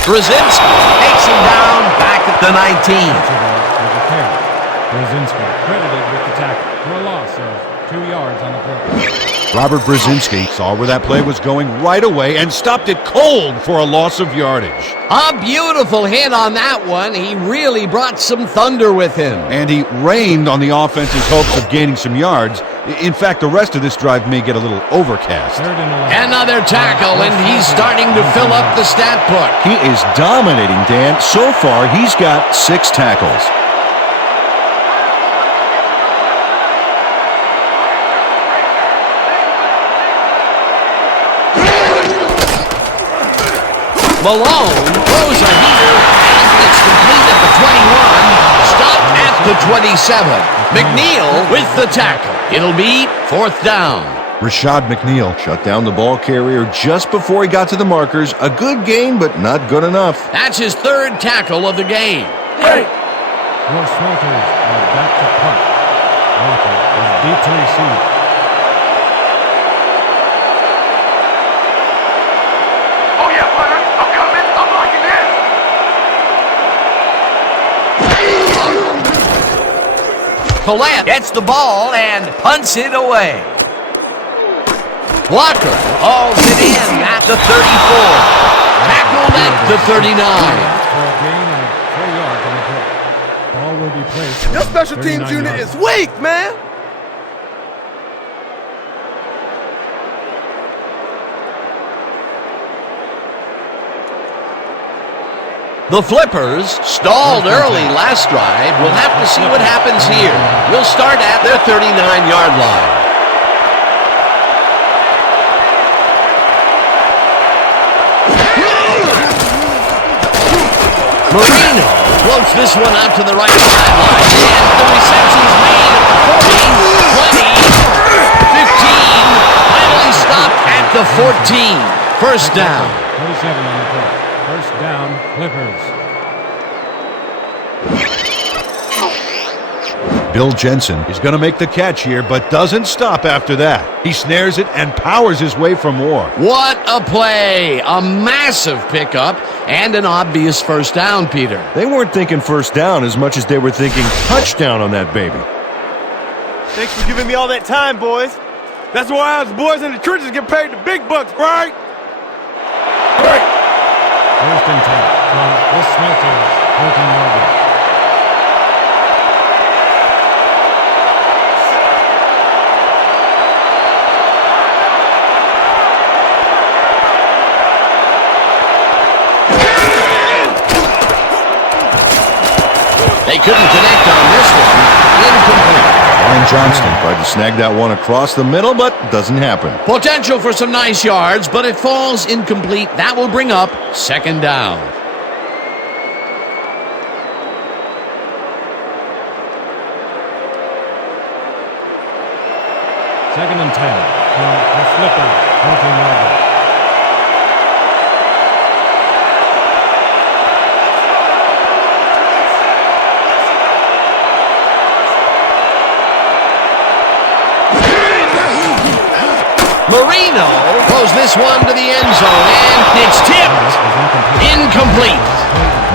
Brzezinski takes him down back at the 19. Brzezinski credited with the tackle for a loss of 2 yards on the play. Robert Brzezinski saw where that play was going right away and stopped it cold for a loss of yardage. A beautiful hit on that one. He really brought some thunder with him. And he rained on the offense's hopes of gaining some yards. In fact, the rest of this drive may get a little overcast. Another tackle, and he's starting to fill up the stat book. He is dominating, Dan. So far, he's got 6 tackles. Malone throws a heater, and it's complete at the 21. Stopped at the 27. McNeil with the tackle. It'll be fourth down. Rashad McNeil shut down the ball carrier just before he got to the markers. A good gain, but not good enough. That's his third tackle of the game. Your Smelters are back to punt. Walker is deep to receive. Oh yeah, brother. I'm coming. I'm locking in. Collette gets the ball and punts it away. Walker hauls it in at the 34. Tackled at the 39. For a gain of 4 yards on the play. Ball will be placed. Your special teams unit is weak, man. The Flippers stalled early last drive. We'll have to see what happens here. We'll start at their 39-yard line. Marino floats this one out to the right sideline, and the reception's made at the 40, 20, 15, finally stopped at the 14. First down. 27 on the play. First down, Clippers. Bill Jensen is going to make the catch here, but doesn't stop after that. He snares it and powers his way for more. What a play! A massive pickup and an obvious first down, Peter. They weren't thinking first down as much as they were thinking touchdown on that baby. Thanks for giving me all that time, boys. That's why us boys in the trenches get paid the big bucks, right? First and 10 from the Smelters, 14-yard line. They couldn't connect on this one. Incomplete. Ryan Johnston tried to snag that one across the middle, but doesn't happen. Potential for some nice yards, but it falls incomplete. That will bring up second down. Second and 10 from the flipper, 14-yard line. Marino throws this one to the end zone, and it's tipped. Incomplete.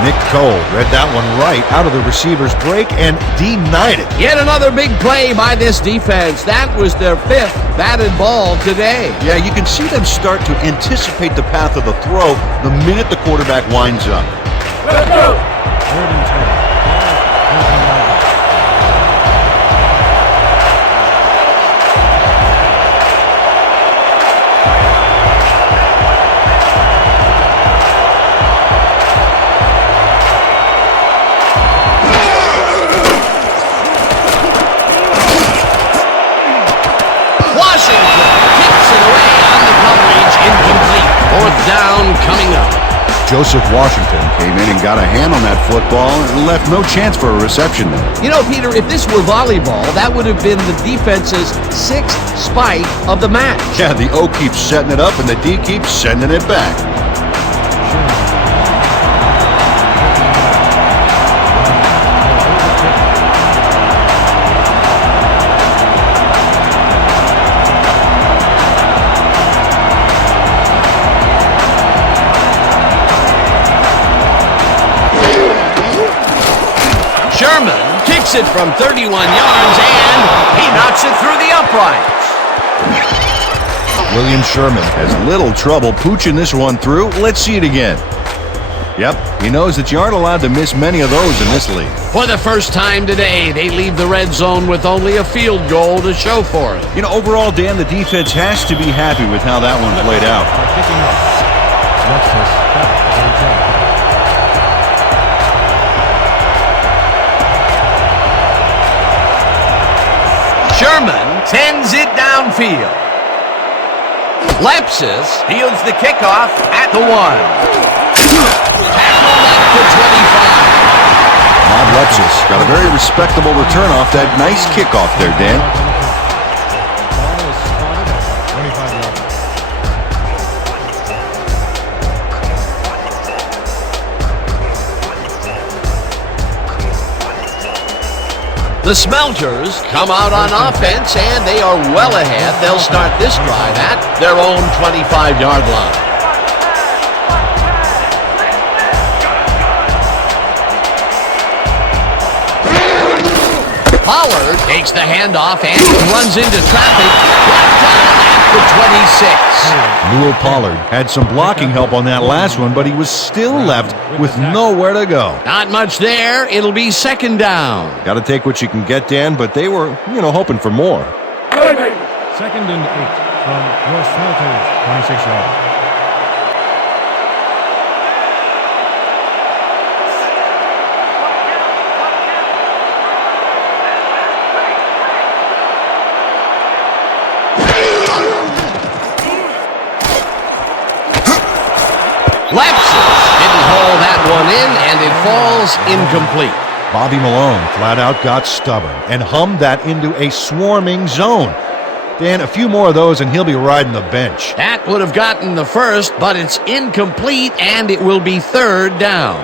Nick Cole read that one right out of the receiver's break and denied it. Yet another big play by this defense. That was their 5th batted ball today. Yeah, you can see them start to anticipate the path of the throw the minute the quarterback winds up. Let's go. Third and 10. Down coming up. Joseph Washington came in and got a hand on that football and left no chance for a reception there. You know, Peter, if this were volleyball, that would have been the defense's 6th spike of the match. Yeah, the O keeps setting it up and the D keeps sending it back. Sherman kicks it from 31 yards, and he knocks it through the uprights. William Sherman has little trouble pooching this one through. Let's see it again. Yep, he knows that you aren't allowed to miss many of those in this league. For the first time today, they leave the red zone with only a field goal to show for it. You know, overall, Dan, the defense has to be happy with how that one played out. Kicking off. Watch this. Back to the return. Sherman sends it downfield. Lepsis fields the kickoff at the 1. Tackle at the 25. Bob Lepsis got a very respectable return off that nice kickoff there, Dan. Ball is spotted at 25 yards. The Smelters come out on offense, and they are well ahead. They'll start this drive at their own 25-yard line. Pollard takes the handoff and runs into traffic right down at the 26. Newell Pollard had some blocking help on that last one, but he was still left with nowhere to go. Not much there. It'll be second down. Got to take what you can get, Dan, but they were, hoping for more. Second and 8 from your Smelters, 26 yards. Lepsis didn't haul that one in, and it falls incomplete. Bobby Malone flat out got stubborn and hummed that into a swarming zone. Dan, a few more of those and he'll be riding the bench. That would have gotten the first, but it's incomplete, and it will be third down.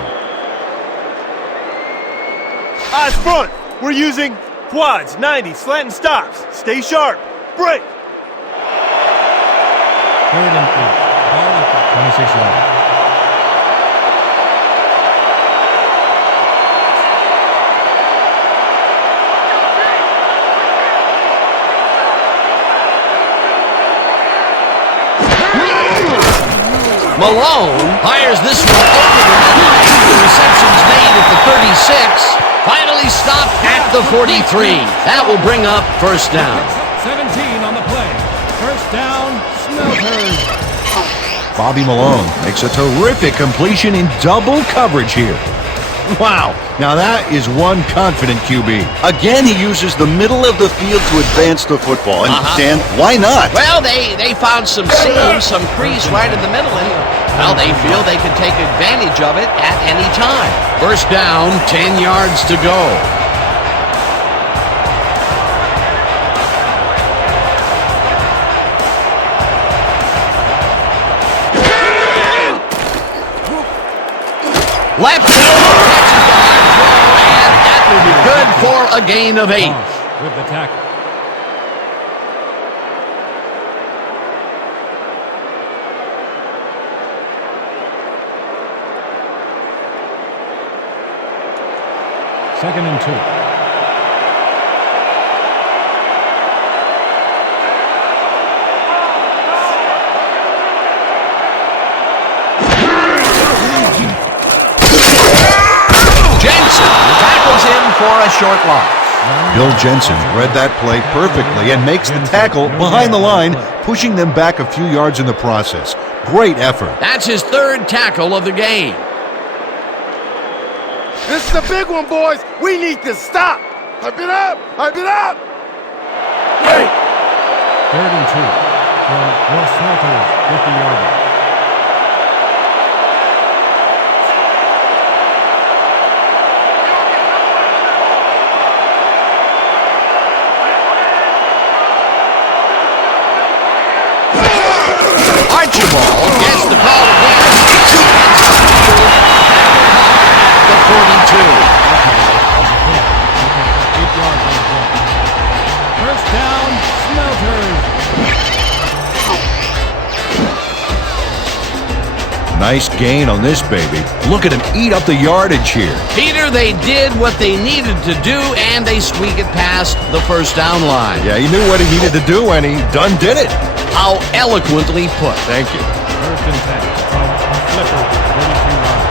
Eyes front. We're using quads, 90s, slant and stops. Stay sharp. Break. Third and 8. Ball at the 26 yards. Malone fires this one over the middle. The reception's made at the 36. Finally stopped at the 43. That will bring up first down. 17 on the play. First down, Smelters. Bobby Malone makes a terrific completion in double coverage here. Wow, now that is one confident QB. Again, he uses the middle of the field to advance the football. And Dan, why not? Well, they found some seam, some crease right in the middle, and, well, they feel they can take advantage of it at any time. First down, 10 yards to go. Left field catches the hard throw, and that will be good for a gain of 8. With the tackle. Second and 2. For a short loss. Bill Jensen read that play perfectly and makes the tackle behind the line, pushing them back a few yards in the process. Great effort. That's his third tackle of the game. This is a big one, boys. We need to stop. Hype it up. Hype it up. Hey. Third and 2 from Will Smelters, 50-yarder. Archibald gets the call again. The 42. First down, Smelters. Nice gain on this baby. Look at him eat up the yardage here. Peter, they did what they needed to do, and they squeak it past the first down line. Yeah, he knew what he needed to do, and he done did it. How eloquently put. Thank you. First and 10 from Flipper, 33-yard.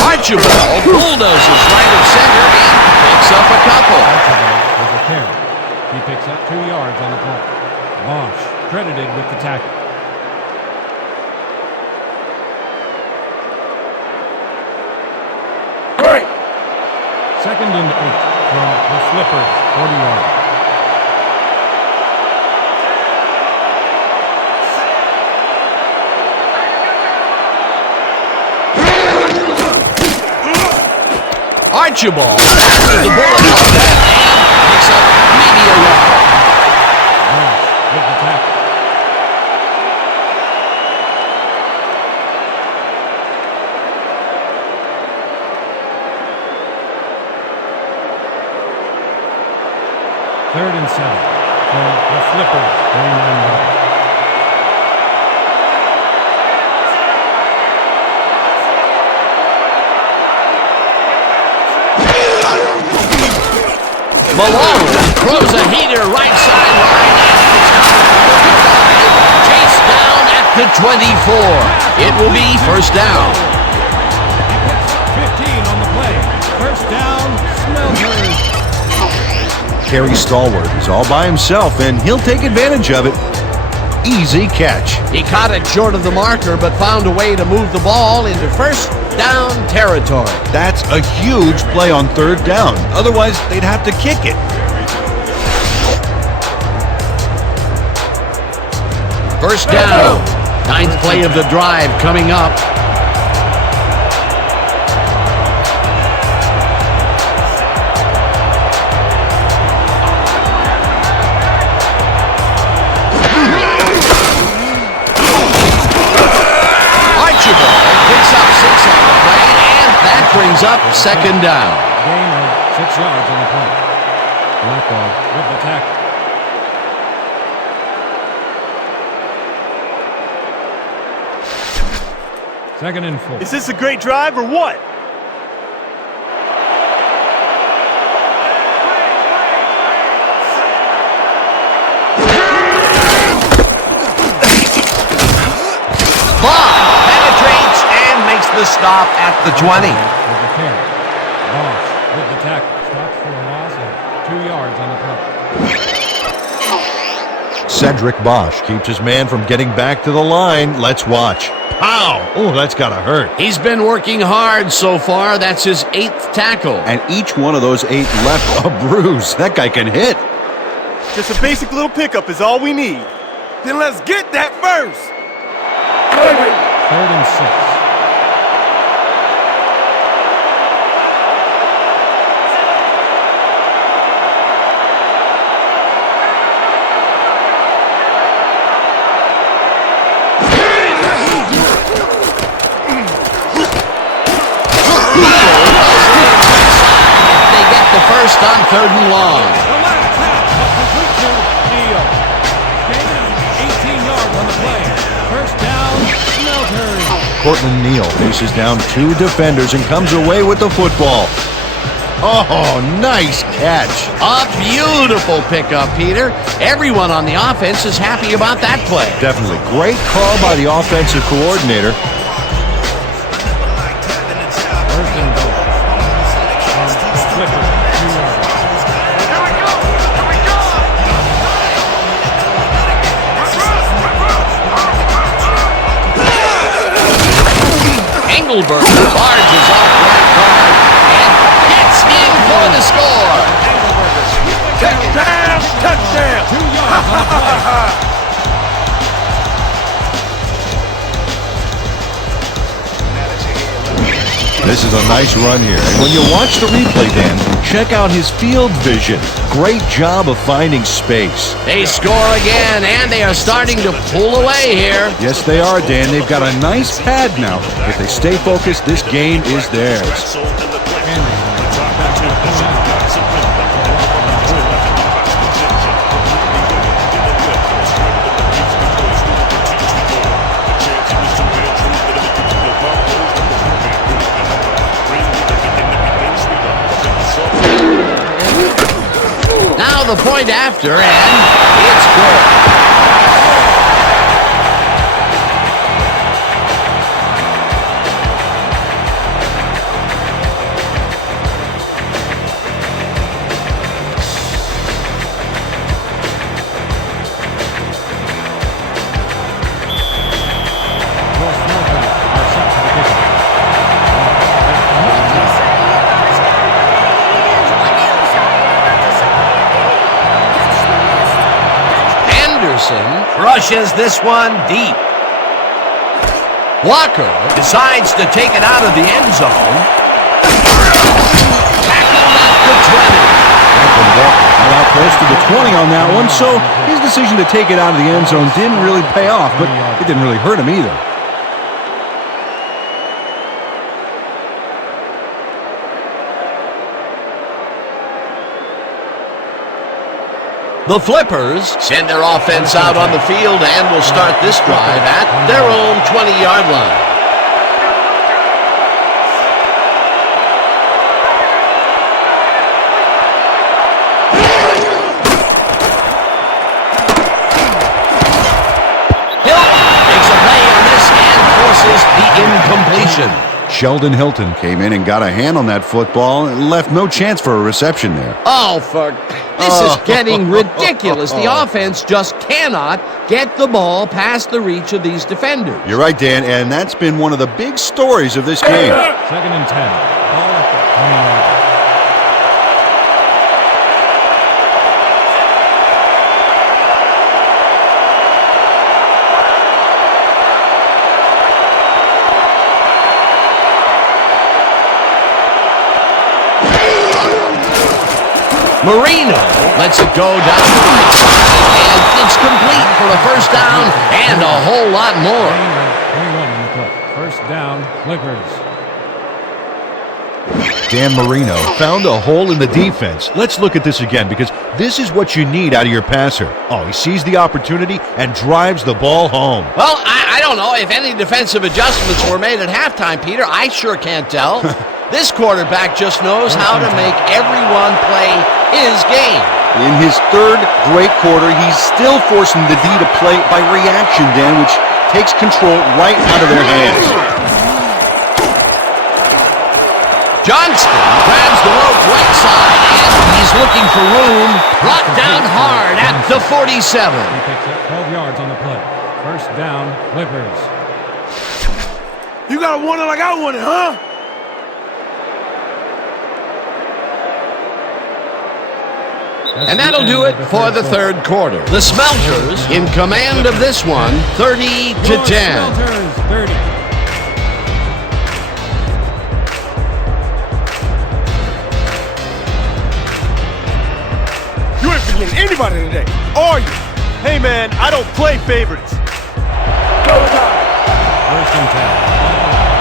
Archibald bulldozes right of center and picks up a couple. Archibald with the carry. He picks up 2 yards on the play. Bosch credited with the tackle. Second and 8 from the Flippers, 40-yard. Archibald passes the bullet on that and picks up maybe a yard. Bosch with the tackle. Third and 7 from the Flippers, 39-yard. Malone throws a heater right sideline and chased down at the 24. It will be first down. 15 on the play. First down, Smelters. Kerry Stallworth is all by himself, and he'll take advantage of it. Easy catch. He caught it short of the marker, but found a way to move the ball into first down territory. That's a huge play on third down. Otherwise, they'd have to kick it. First down. Ninth play of the drive coming up. Brings up second down. Gain of 6 yards on the play. Blackwell with the tackle. Second and 4. Is this a great drive or what? Bob penetrates and makes the stop at the 20. Bosch with the tackle. Stops for a loss of 2 yards on the play. Cedric Bosch keeps his man from getting back to the line. Let's watch. Pow! Oh, that's gotta hurt. He's been working hard so far. That's his 8th tackle. And each one of those 8 left a bruise. That guy can hit. Just a basic little pickup is all we need. Then let's get that first. 3rd and 6. They get the first on 3rd and long. The last pass, but complete to Neal. Gain of 18 yards on the play. First down, Smelters. Cortland Neal faces down 2 defenders and comes away with the football. Oh, nice catch. A beautiful pickup, Peter. Everyone on the offense is happy about that play. Definitely. Great call by the offensive coordinator. First and goal. Clippers, 2 yards. Here we go! Here we go! Engelberg barges off that guard and gets in for the score. Touchdown! Touchdown! 2 yards on the play. This is a nice run here. And when you watch the replay, Dan, check out his field vision. Great job of finding space. They score again, and they are starting to pull away here. Yes, they are, Dan. They've got a nice pad now. If they stay focused, this game is theirs. Now the point after, and it's good. Rushes this one deep. Walker decides to take it out of the end zone. Tackled at the 20. Walker got out close to the 20 on that one, so his decision to take it out of the end zone didn't really pay off, but it didn't really hurt him either. The Flippers send their offense out on the field and will start this drive at their own 20-yard line. Hilton makes a play on this and forces the incompletion. Sheldon Hilton came in and got a hand on that football and left no chance for a reception there. Oh, this is getting ridiculous. The offense just cannot get the ball past the reach of these defenders. You're right, Dan, and that's been one of the big stories of this game. 2nd and 10. Ball at the 20-yard line. Marino lets it go down the right side, and it's complete for a first down and a whole lot more. 21 on the play. First down, Clippers. Dan Marino found a hole in the defense. Let's look at this again, because this is what you need out of your passer. Oh, he sees the opportunity and drives the ball home. Well, I don't know if any defensive adjustments were made at halftime, Peter. I sure can't tell. This quarterback just knows how to make everyone play his game. In his 3rd great quarter, he's still forcing the D to play by reaction, Dan, which takes control right out of their hands. Johnston grabs the rope right side, and he's looking for room. Brought down hard at the 47. He picks up 12 yards on the play. First down, Clippers. You gotta want it like I want it, huh? And that'll do it for the third quarter. The Smelters in command of this one, 30-10. Smelters, 30. You ain't forgetting anybody today, are you? Hey, man, I don't play favorites. First and 10.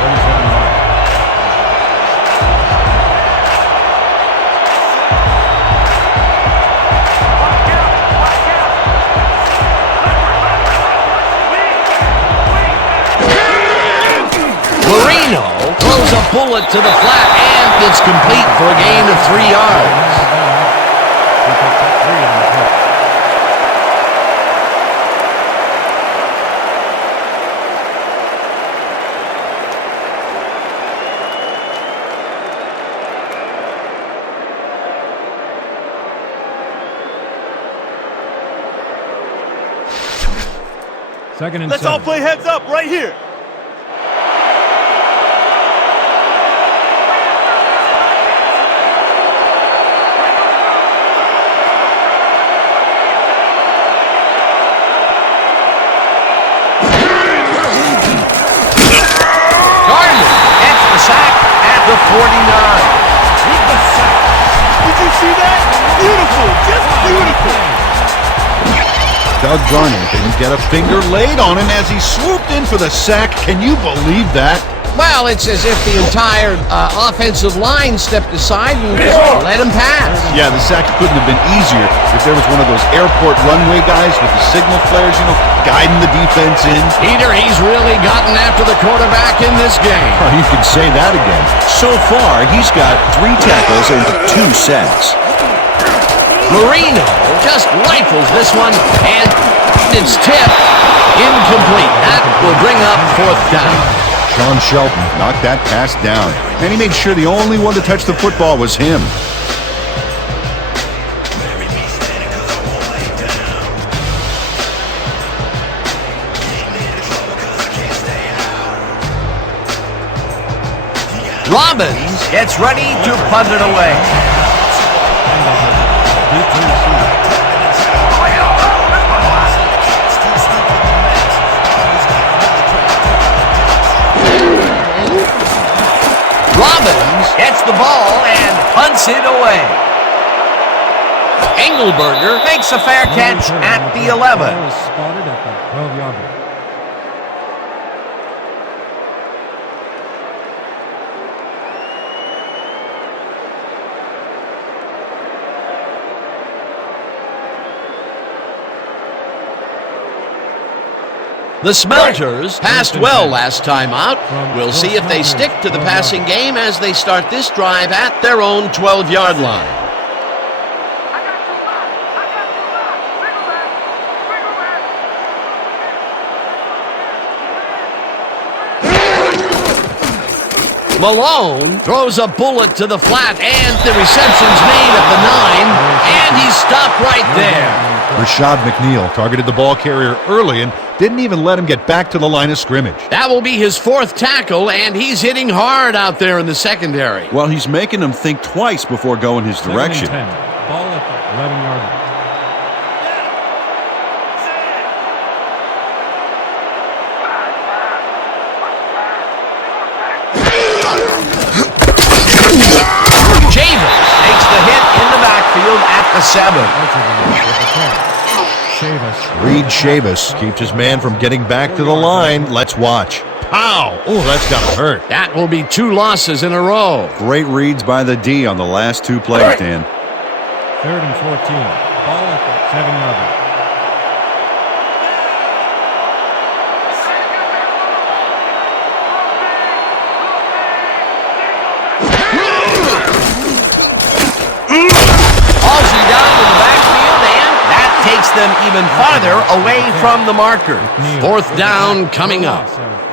37 yards. Marino throws a bullet to the flat, and it's complete for a gain of 3 yards. He picks up 3 on the play. Second and Let's 7. all play heads up right here. Sack at the 49. Did you see that? Beautiful, just beautiful. Doug Garner didn't get a finger laid on him as he swooped in for the sack. Can you believe that? Well, it's as if the entire offensive line stepped aside and let him pass. Yeah, the sack couldn't have been easier if there was one of those airport runway guys with the signal flares, guiding the defense in. Peter, he's really gotten after the quarterback in this game. Oh, you can say that again. So far, he's got 3 tackles and 2 sacks. Marino just rifles this one, and it's tipped incomplete. That will bring up 4th down. Sean Shelton knocked that pass down, and he made sure the only one to touch the football was him. Robbins gets ready to punt it away. Robbins gets the ball and punts it away. Engelberger makes a fair catch at the 11. Ball is spotted at the 12-yard line. The Smelters passed well last time out. We'll see if they stick to the passing game as they start this drive at their own 12-yard line. Malone throws a bullet to the flat, and the reception's made at the 9, and he's stopped right there. Rashad McNeil targeted the ball carrier early and didn't even let him get back to the line of scrimmage. That will be his 4th tackle, and he's hitting hard out there in the secondary. Well, he's making them think twice before going his direction. 2nd and 10. Ball at the 11-yard line. Javis takes the hit in the backfield at the 7. Reed Chavis keeps his man from getting back to the line. Let's watch. Pow! Oh, that's gotta hurt. That will be 2 losses in a row. Great reads by the D on the last 2 plays, Dan. 3rd and 14. Ball at the 7-yard line. gets them even farther away from the marker. Fourth down coming up.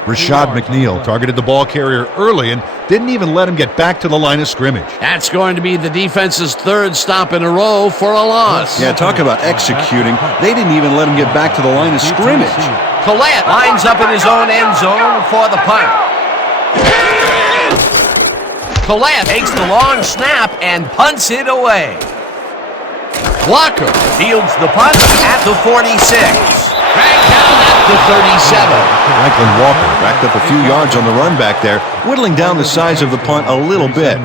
Rashad McNeil targeted the ball carrier early and didn't even let him get back to the line of scrimmage. That's going to be the defense's third stop in a row for a loss. Yeah, talk about executing. They didn't even let him get back to the line of scrimmage. Collette lines up in his own end zone for the punt. Collette takes the long snap and punts it away. Walker fields the punt at the 46. Dragged down at the 37. Franklin Walker backed up a few yards on the run back there, whittling down the size of the punt a little bit.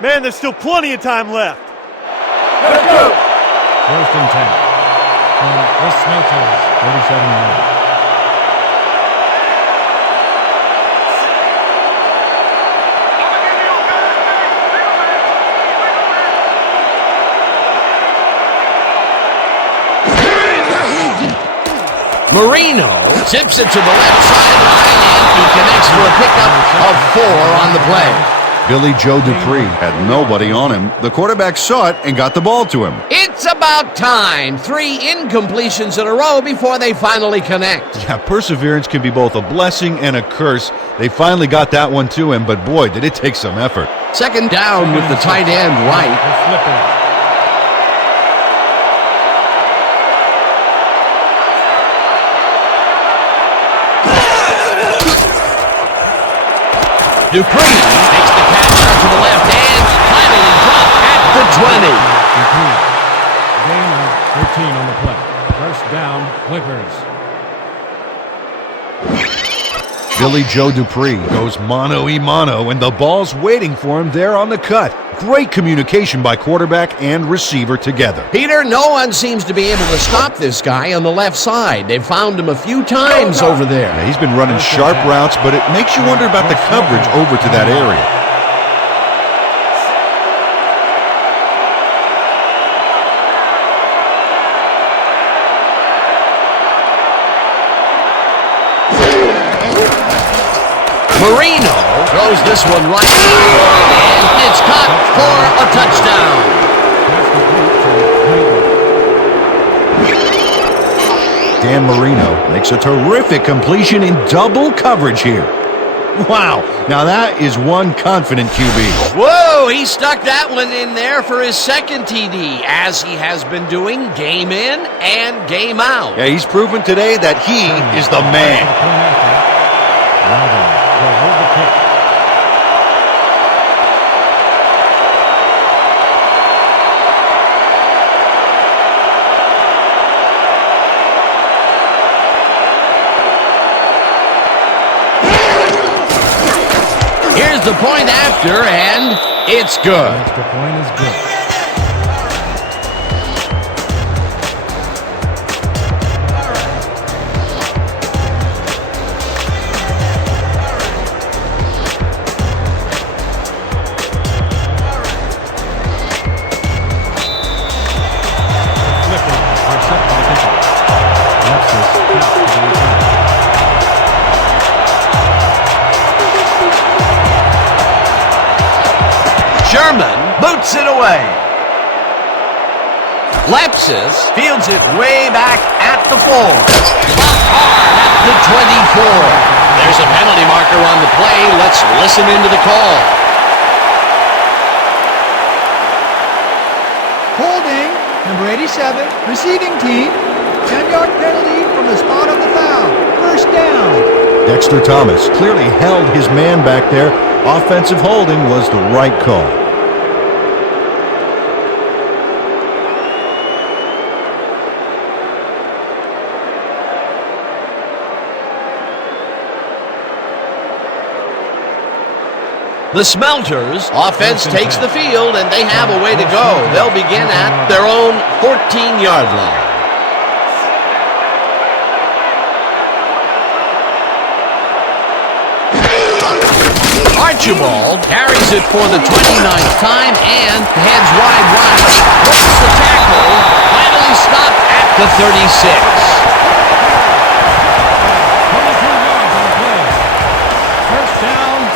Man, there's still plenty of time left. Let's go. First and 10. The Smelters, 37 yards. Marino tips it to the left sideline, and he connects for a pickup of 4 on the play. Billy Joe Dupree had nobody on him. The quarterback saw it and got the ball to him. It's about time. 3 incompletions in a row before they finally connect. Yeah, perseverance can be both a blessing and a curse. They finally got that one to him, but boy, did it take some effort. Second down with the tight end right. Dupree takes the catch out to the left and finally dropped at the 20. Gain of 13 on the play. First down, Clippers. Billy Joe Dupree goes mano-a-mano, and the ball's waiting for him there on the cut. Great communication by quarterback and receiver together. Peter, no one seems to be able to stop this guy on the left side. They've found him a few times over there. Yeah, he's been running sharp routes, but it makes you wonder about the coverage over to that area. Marino throws this one right, and it's caught for a touchdown. Dan Marino makes a terrific completion in double coverage here. Wow, now that is one confident QB. Whoa, he stuck that one in there for his second TD, as he has been doing game in and game out. Yeah, he's proven today that he is the man. Here's the point after, and it's good. Extra point is good. Sherman boots it away. Lepsis fields it way back at the 4. Blocked hard at the 24. There's a penalty marker on the play. Let's listen into the call. Holding, number 87, receiving team. 10-yard penalty from the spot of the foul. First down. Dexter Thomas clearly held his man back there. Offensive holding was the right call. The Smelters offense takes the field, and they have a way to go. They'll begin at their own 14-yard line. Archibald carries it for the 29th time and heads wide right. Breaks the tackle, finally stopped at the 36.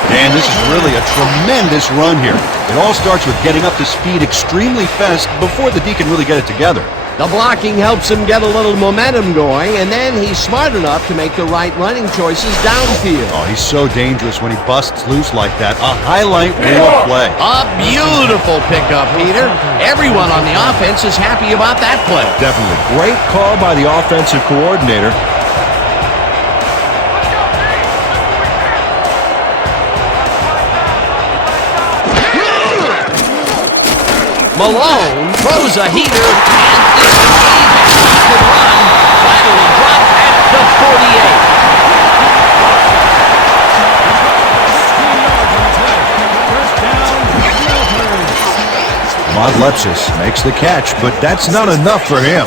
And this is really a tremendous run here. It all starts with getting up to speed extremely fast before the D can really get it together. The blocking helps him get a little momentum going, and then he's smart enough to make the right running choices downfield. Oh, he's so dangerous when he busts loose like that. A highlight reel play. A beautiful pickup, Peter. Everyone on the offense is happy about that play. Definitely. Great call by the offensive coordinator. Malone throws a heater, and it's he can run. Finally dropped at the 48. Modlepsis makes the catch, but that's not enough for him.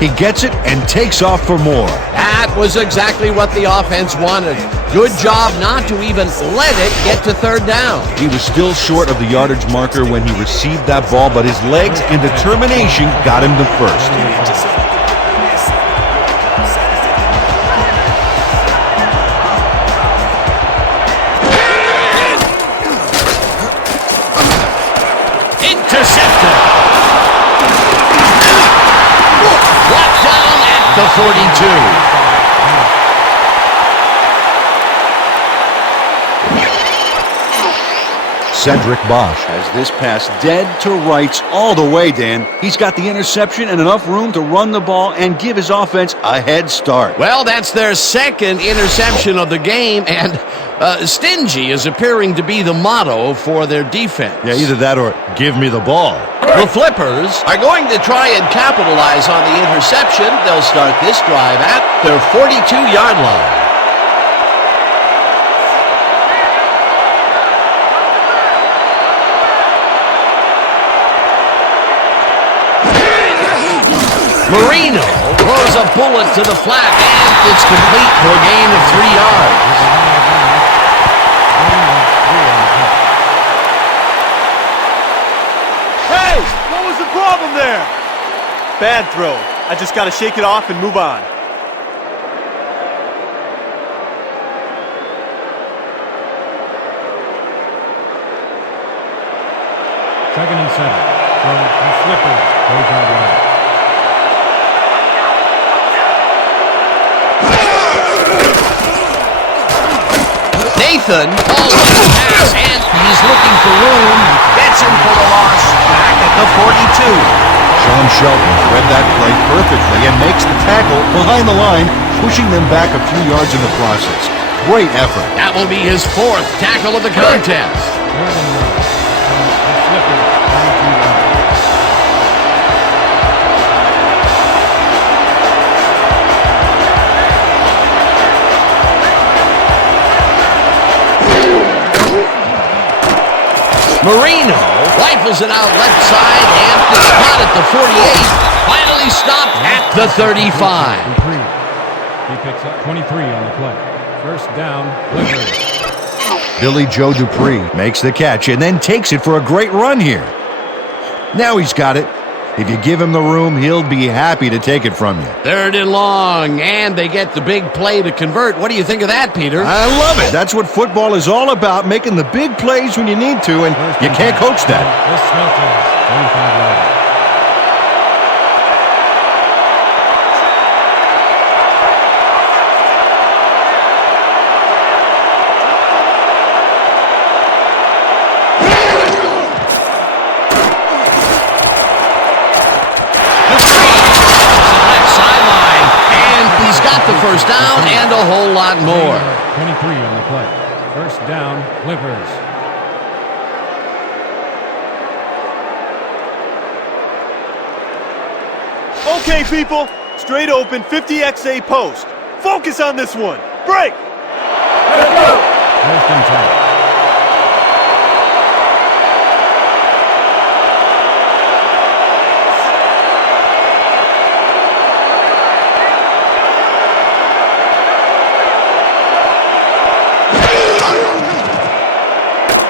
He gets it and takes off for more. That was exactly what the offense wanted. Good job not to even let it get to third down. He was still short of the yardage marker when he received that ball, but his legs and determination got him to first. Intercepted. Brought down at the 42. Cedric Bosch has this pass dead to rights all the way, Dan. He's got the interception and enough room to run the ball and give his offense a head start. Well, that's their second interception of the game, and stingy is appearing to be the motto for their defense. Yeah, either that or give me the ball. The Flippers are going to try and capitalize on the interception. They'll start this drive at their 42-yard line. Marino throws a bullet to the flat, and it's complete for a gain of 3 yards. Hey, what was the problem there? Bad throw. I just got to shake it off and move on. Second and 7 from the Flippers. 45 yards. Nathan calls on the pass, and he's looking for room. Gets him for the loss back at the 42. Sean Shelton read that play perfectly and makes the tackle behind the line, pushing them back a few yards in the process. Great effort. That will be his 4th tackle of the contest. Third and 1 from the Flippers. 32 yards. Marino rifles it out left side, and it's caught at the 48. Finally stopped at the 35. He picks up 23 on the play. First down, Flippers. Billy Joe Dupree makes the catch and then takes it for a great run here. Now he's got it. If you give him the room, he'll be happy to take it from you. 3rd and long, and they get the big play to convert. What do you think of that, Peter? I love it. That's what football is all about, making the big plays when you need to, and you can't coach that. This Smelters, 35 yards. The first down and a whole lot more. 23 on the play. First down, Flippers. Okay, people. Straight open, 50XA post. Focus on this one. Break! First and 10.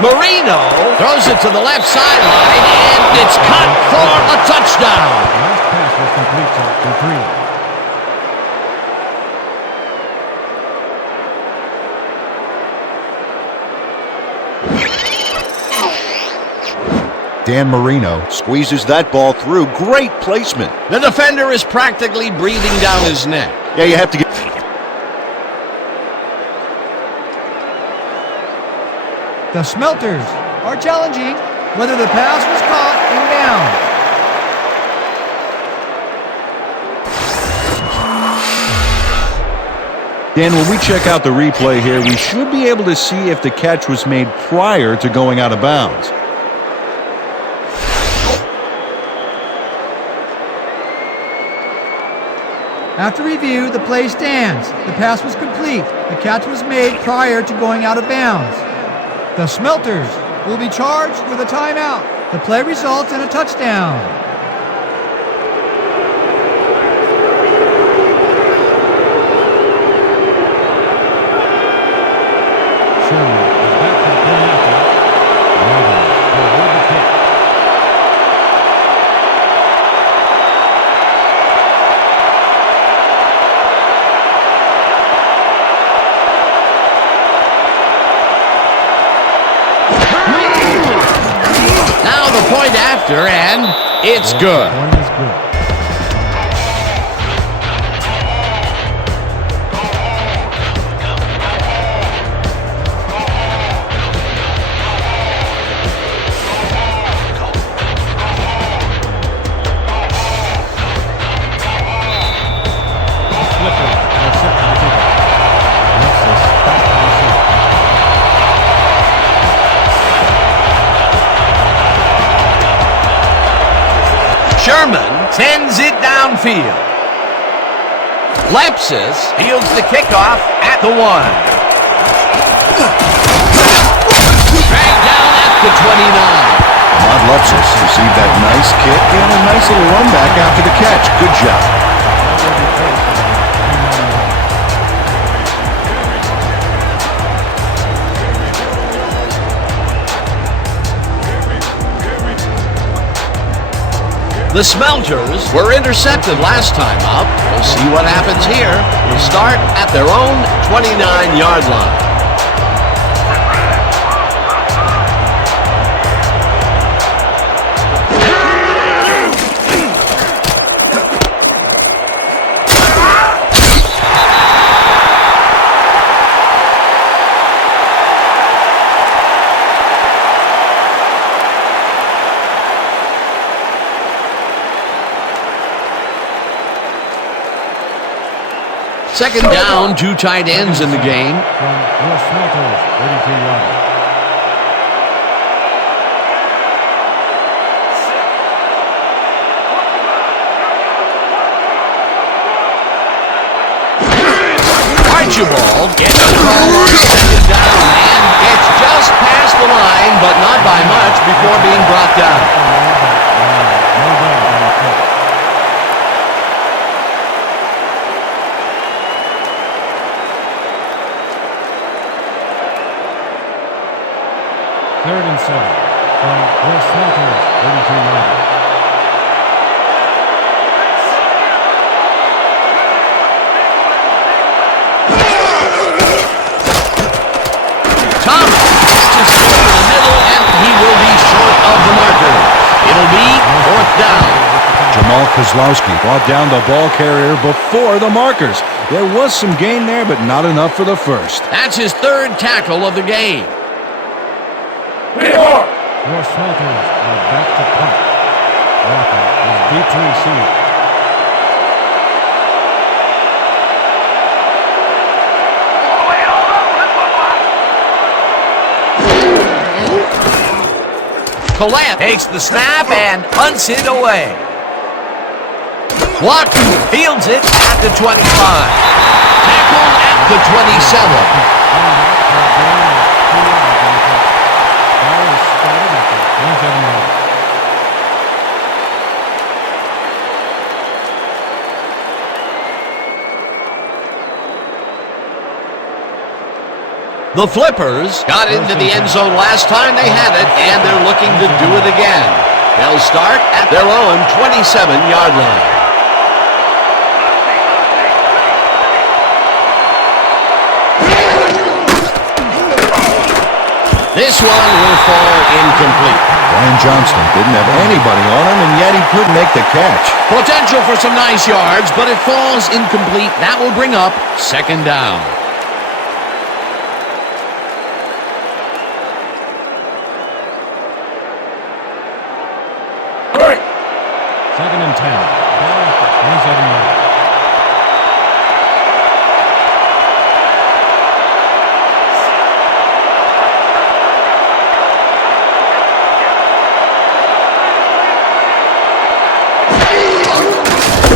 Marino throws it to the left sideline, and it's caught for a touchdown. Last pass was complete to Dupree. Dan Marino squeezes that ball through. Great placement. The defender is practically breathing down his neck. Yeah, you have to get... The Smelters are challenging whether the pass was caught inbounds. Dan, when we check out the replay here, we should be able to see if the catch was made prior to going out of bounds. After review, the play stands. The pass was complete. The catch was made prior to going out of bounds. The Smelters will be charged with a timeout. The play results in a touchdown. Point after, and it's good. Point is good. Sherman sends it downfield. Lepsis fields the kickoff at the 1. Dragged down at the 29. Ahmad Lepsis received that nice kick and a nice little run back after the catch. Good job. The Smelters were intercepted last time up. We'll see what happens here. We'll start at their own 29-yard line. Second down, 2 tight ends in the game. From your Smelters, 32 yards. Archibald gets the ball on second down and gets just past the line, but not by much before being brought down. Third and 7 from your Smelters, 32 yards. Thomas catches it over the middle, and he will be short of the marker. It'll be 4th down. Jamal Kozlowski brought down the ball carrier before the markers. There was some gain there, but not enough for the first. That's his 3rd tackle of the game. Your Smelters are back to punt. Walker is deep to receive. Collette takes the snap and punts it away. Walker fields it at the 25. Tackled at the 27. The Flippers got into the end zone last time they had it, and they're looking to do it again. They'll start at their own 27-yard line. This one will fall incomplete. Brian Johnston didn't have anybody on him, and yet he couldn't make the catch. Potential for some nice yards, but it falls incomplete. That will bring up second down. Second and 10. Ball at the 27-yard.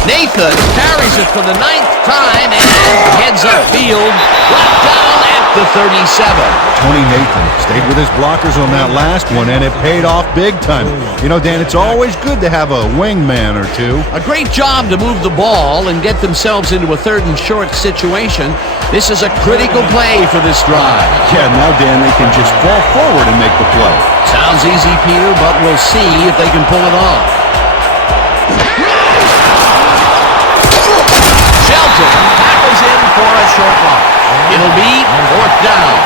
Nathan carries it for the 9th time and heads upfield, brought down at the 37. Tony Nathan stayed with his blockers on that last one, and it paid off big time. You know, Dan, it's always good to have a wingman or two. A great job to move the ball and get themselves into a 3rd and short situation. This is a critical play for this drive. Yeah, now, Dan, they can just fall forward and make the play. Sounds easy, Peter, but we'll see if they can pull it off. Shelton tackles in for a short loss. It'll be 4th down.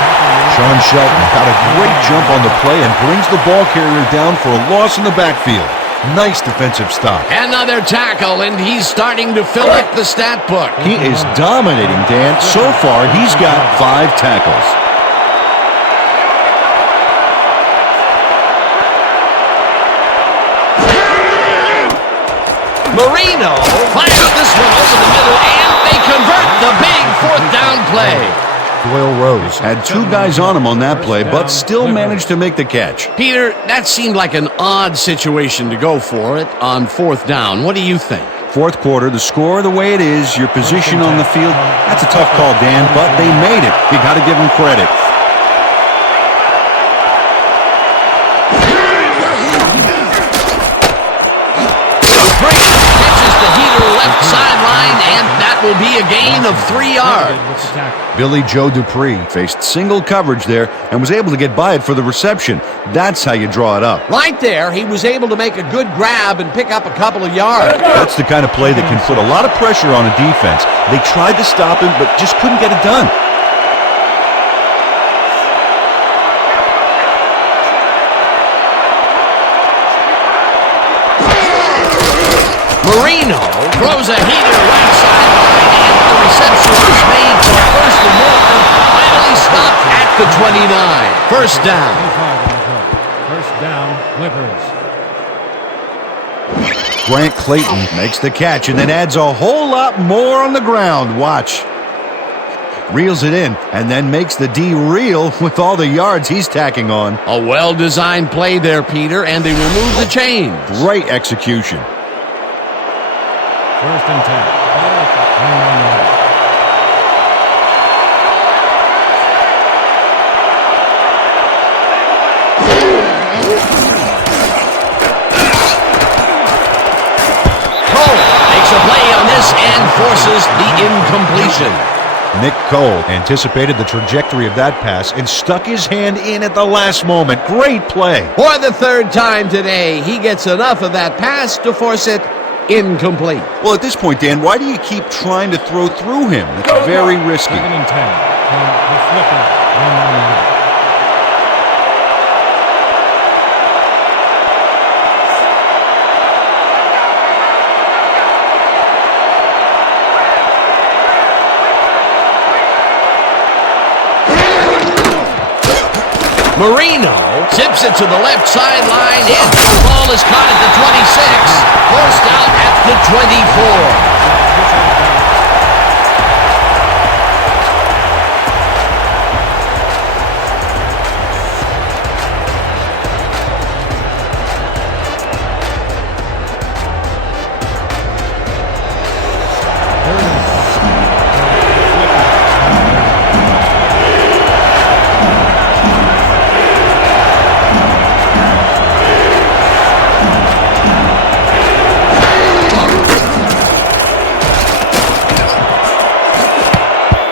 Sean Shelton got a great jump on the play and brings the ball carrier down for a loss in the backfield. Nice defensive stop. Another tackle, and he's starting to fill up the stat book. He is dominating, Dan. So far, he's got 5 tackles. Marino fires this one over the middle, and they convert the big 4th down play. Doyle Rose had 2 guys on him on that play, but still managed to make the catch. Peter, that seemed like an odd situation to go for it on 4th down. What do you think? 4th quarter, the score the way it is, your position on the field, that's a tough call, Dan, but they made it. You got to give them credit. Left sideline, and that will be a gain of 3 yards. Billy Joe Dupree faced single coverage there and was able to get by it for the reception. That's how you draw it up. Right there, he was able to make a good grab and pick up a couple of yards. That's the kind of play that can put a lot of pressure on a defense. They tried to stop him, but just couldn't get it done. Marino throws a heater right sideline, and the reception was made for 1st and more. Finally stopped at the 29. 1st down. 1st down, Clippers. Grant Clayton makes the catch and then adds a whole lot more on the ground. Watch. Reels it in and then makes the D reel with all the yards he's tacking on. A well-designed play there, Peter, and they remove the chains. Great execution. 1st and 10. Ball at the 29-yard. Cole makes a play on this and forces the incompletion. Nick Cole anticipated the trajectory of that pass and stuck his hand in at the last moment. Great play. For the 3rd time today, he gets enough of that pass to force it incomplete. Well, at this point, Dan, why do you keep trying to throw through him? It's very risky. 2nd and 10. The flipper. 1-1-1. Marino zips it to the left sideline, and the ball is caught at the 26, forced out at the 24.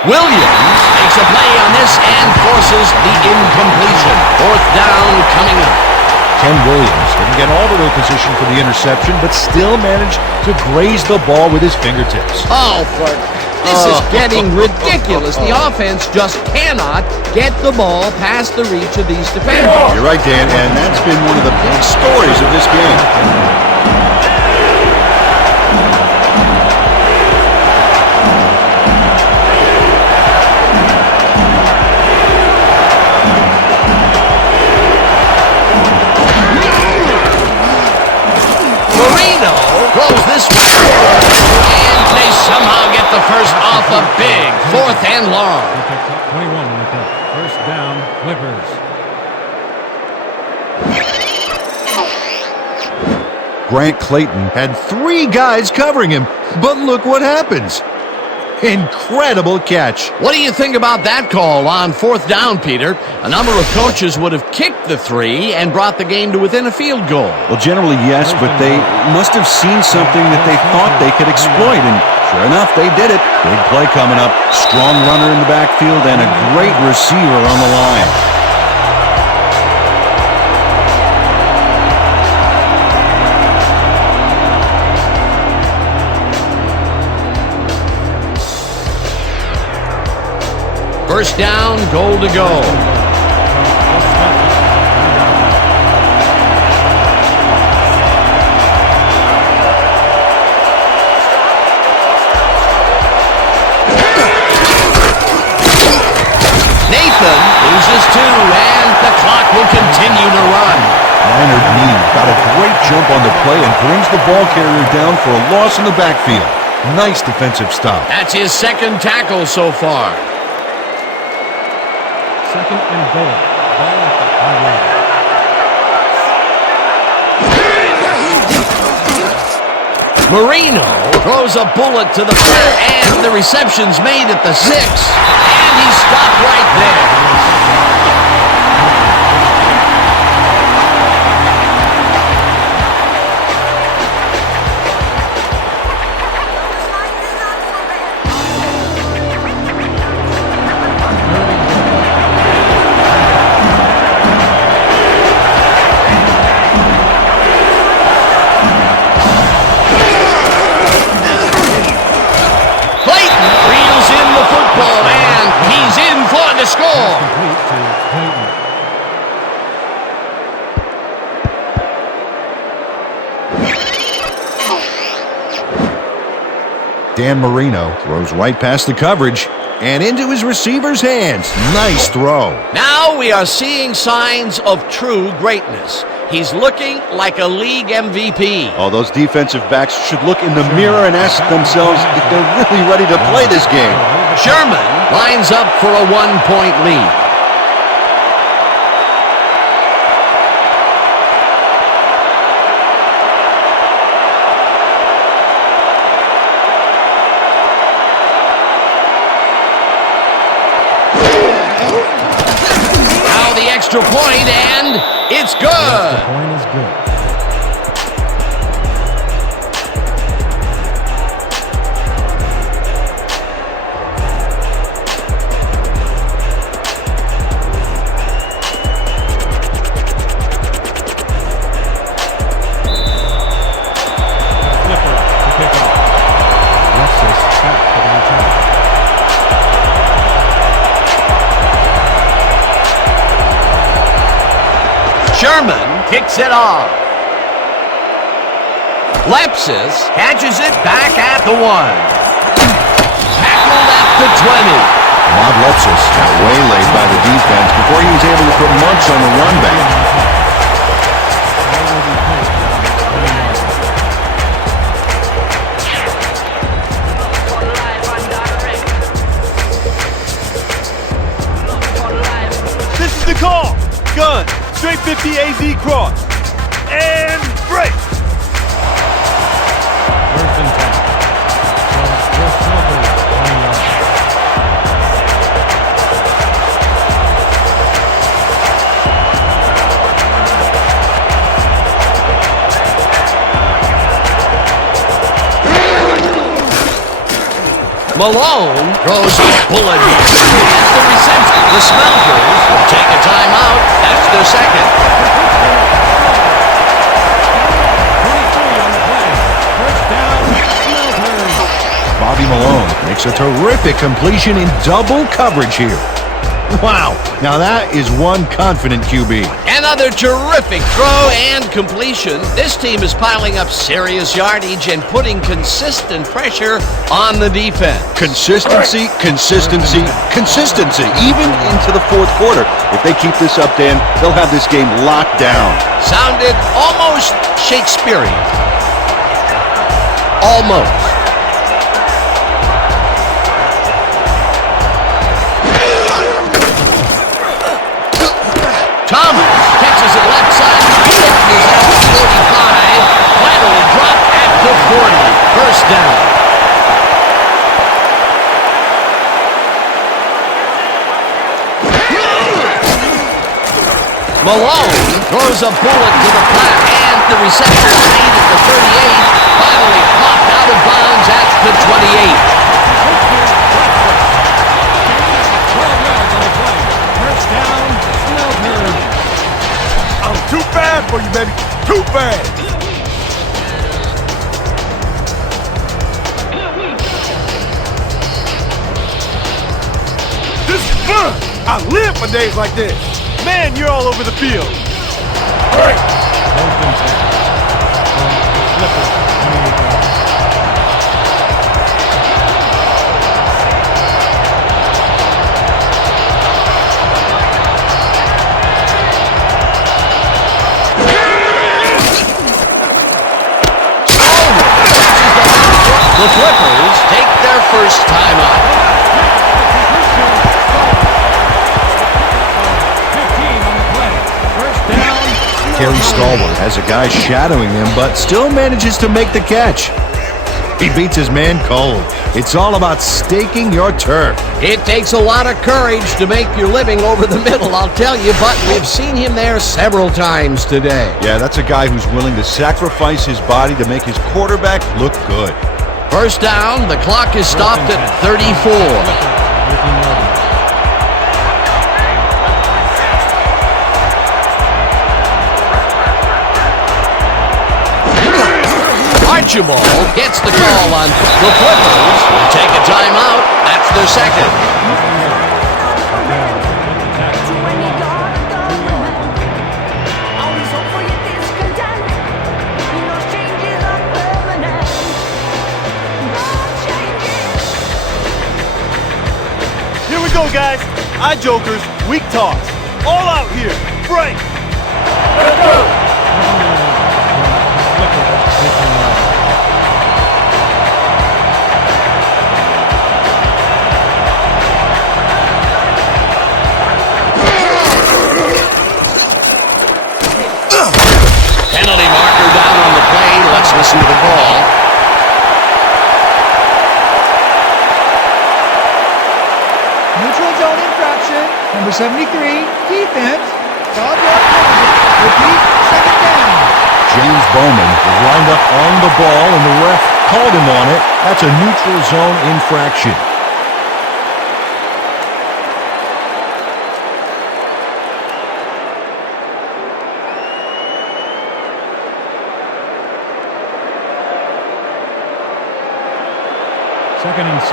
Williams makes a play on this and forces the incompletion. 4th down coming up. Ken Williams didn't get all the way position for the interception, but still managed to graze the ball with his fingertips. Oh, for This is getting ridiculous. The offense just cannot get the ball past the reach of these defenders. You're right, Dan, and that's been one of the big stories of this game. Throws this one, and they somehow get the first off a big 4th and long. 21 on the play. First down, Clippers. Grant Clayton had 3 guys covering him, but look what happens. Incredible catch. What do you think about that call on 4th down, Peter? A number of coaches would have kicked the 3 and brought the game to within a field goal. Well, generally, yes, but they must have seen something that they thought they could exploit, and sure enough, they did it. Big play coming up, strong runner in the backfield, and a great receiver on the line. First down, goal to go. Nathan loses 2, and the clock will continue to run. Leonard Neal got a great jump on the play and brings the ball carrier down for a loss in the backfield. Nice defensive stop. That's his 2nd tackle so far. 2nd and goal. Ball at the high. Marino throws a bullet to the player, and the reception's made at the 6, and he's stopped right there. Score. Dan Marino throws right past the coverage and into his receiver's hands. Nice throw. Now we are seeing signs of true greatness. He's looking like a league MVP. Oh, those defensive backs should look in the mirror and ask themselves if they're really ready to play this game. Sherman lines up for a 1-point lead. Extra point, and it's good. The point is good. Flipper to pick up. Alexis back for the return. Sherman kicks it off. Lepsis catches it back at the 1. Tackled at the 20. Bob Lepsis got waylaid by the defense before he was able to put much on the run back. This is the call. Gun. Straight 50 AZ cross. And break. First and 10. Malone throws a bullet. Here's the reception. The Smelters will take a timeout. That's their second. 23 on the play. First down, Smelters. Bob Harvey Malone makes a terrific completion in double coverage here. Wow, now that is one confident QB. Another terrific throw and completion. This team is piling up serious yardage and putting consistent pressure on the defense. Consistency, consistency, consistency, even into the fourth quarter. If they keep this up, Dan, they'll have this game locked down. Sounded almost Shakespearean. Almost. Thomas catches it left side. Is out to 45. Finally dropped at the 40. First down. Malone throws a bullet to the flat, and the reception is made at the 38. Finally popped out of bounds at the 28. 12 yards on the play. First down, Smelters. I'm too bad for you, baby. Too bad. This is fun. I live for days like this. Man, you're all over the field. The Flippers take their first time out. 15 on the play. First down. Kerry Stallworth has a guy shadowing him, but still manages to make the catch. He beats his man cold. It's all about staking your turf. It takes a lot of courage to make your living over the middle, I'll tell you, but we've seen him there several times today. Yeah, that's a guy who's willing to sacrifice his body to make his quarterback look good. First down, the clock is stopped at 34. Archibald gets the call on the Flippers. Take a timeout. That's their second. Here we go, guys. Eye jokers, weak toss. All out here. Break. Let's go. Penalty marker down on the play. Let's listen to the call. Neutral zone infraction. Number 73, defense. 12-yard penalty. Repeat, second down. James Bowman was lined up on the ball, and the ref called him on it. That's a neutral zone infraction. Second and 6.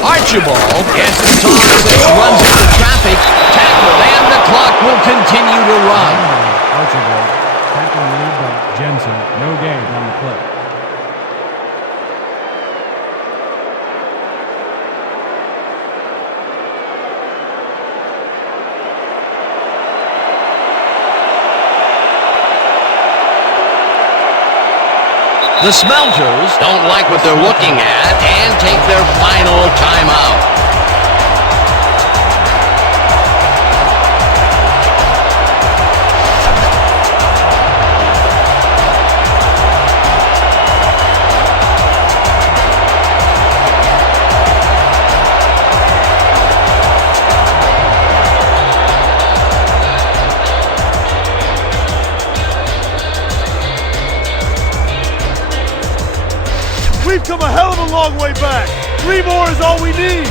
Archibald gets the toss as runs into traffic. Tackled, and the clock will continue to run. Archibald. Tackle made by Jensen. No gain on the play. The Smelters don't like what they're looking at and take their final timeout. We've come a hell of a long way back. 3 more is all we need.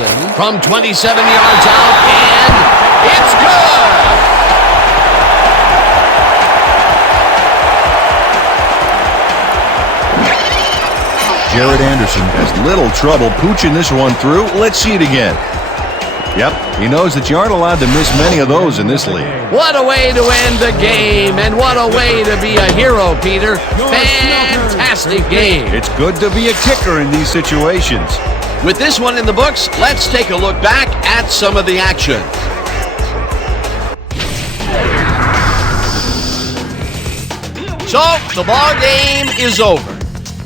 Anderson from 27 yards out, and it's good! Jared Anderson has little trouble pooching this one through. Let's see it again. Yep, he knows that you aren't allowed to miss many of those in this league. What a way to end the game, and what a way to be a hero, Peter. Fantastic game. It's good to be a kicker in these situations. With this one in the books, let's take a look back at some of the action. So, the ball game is over.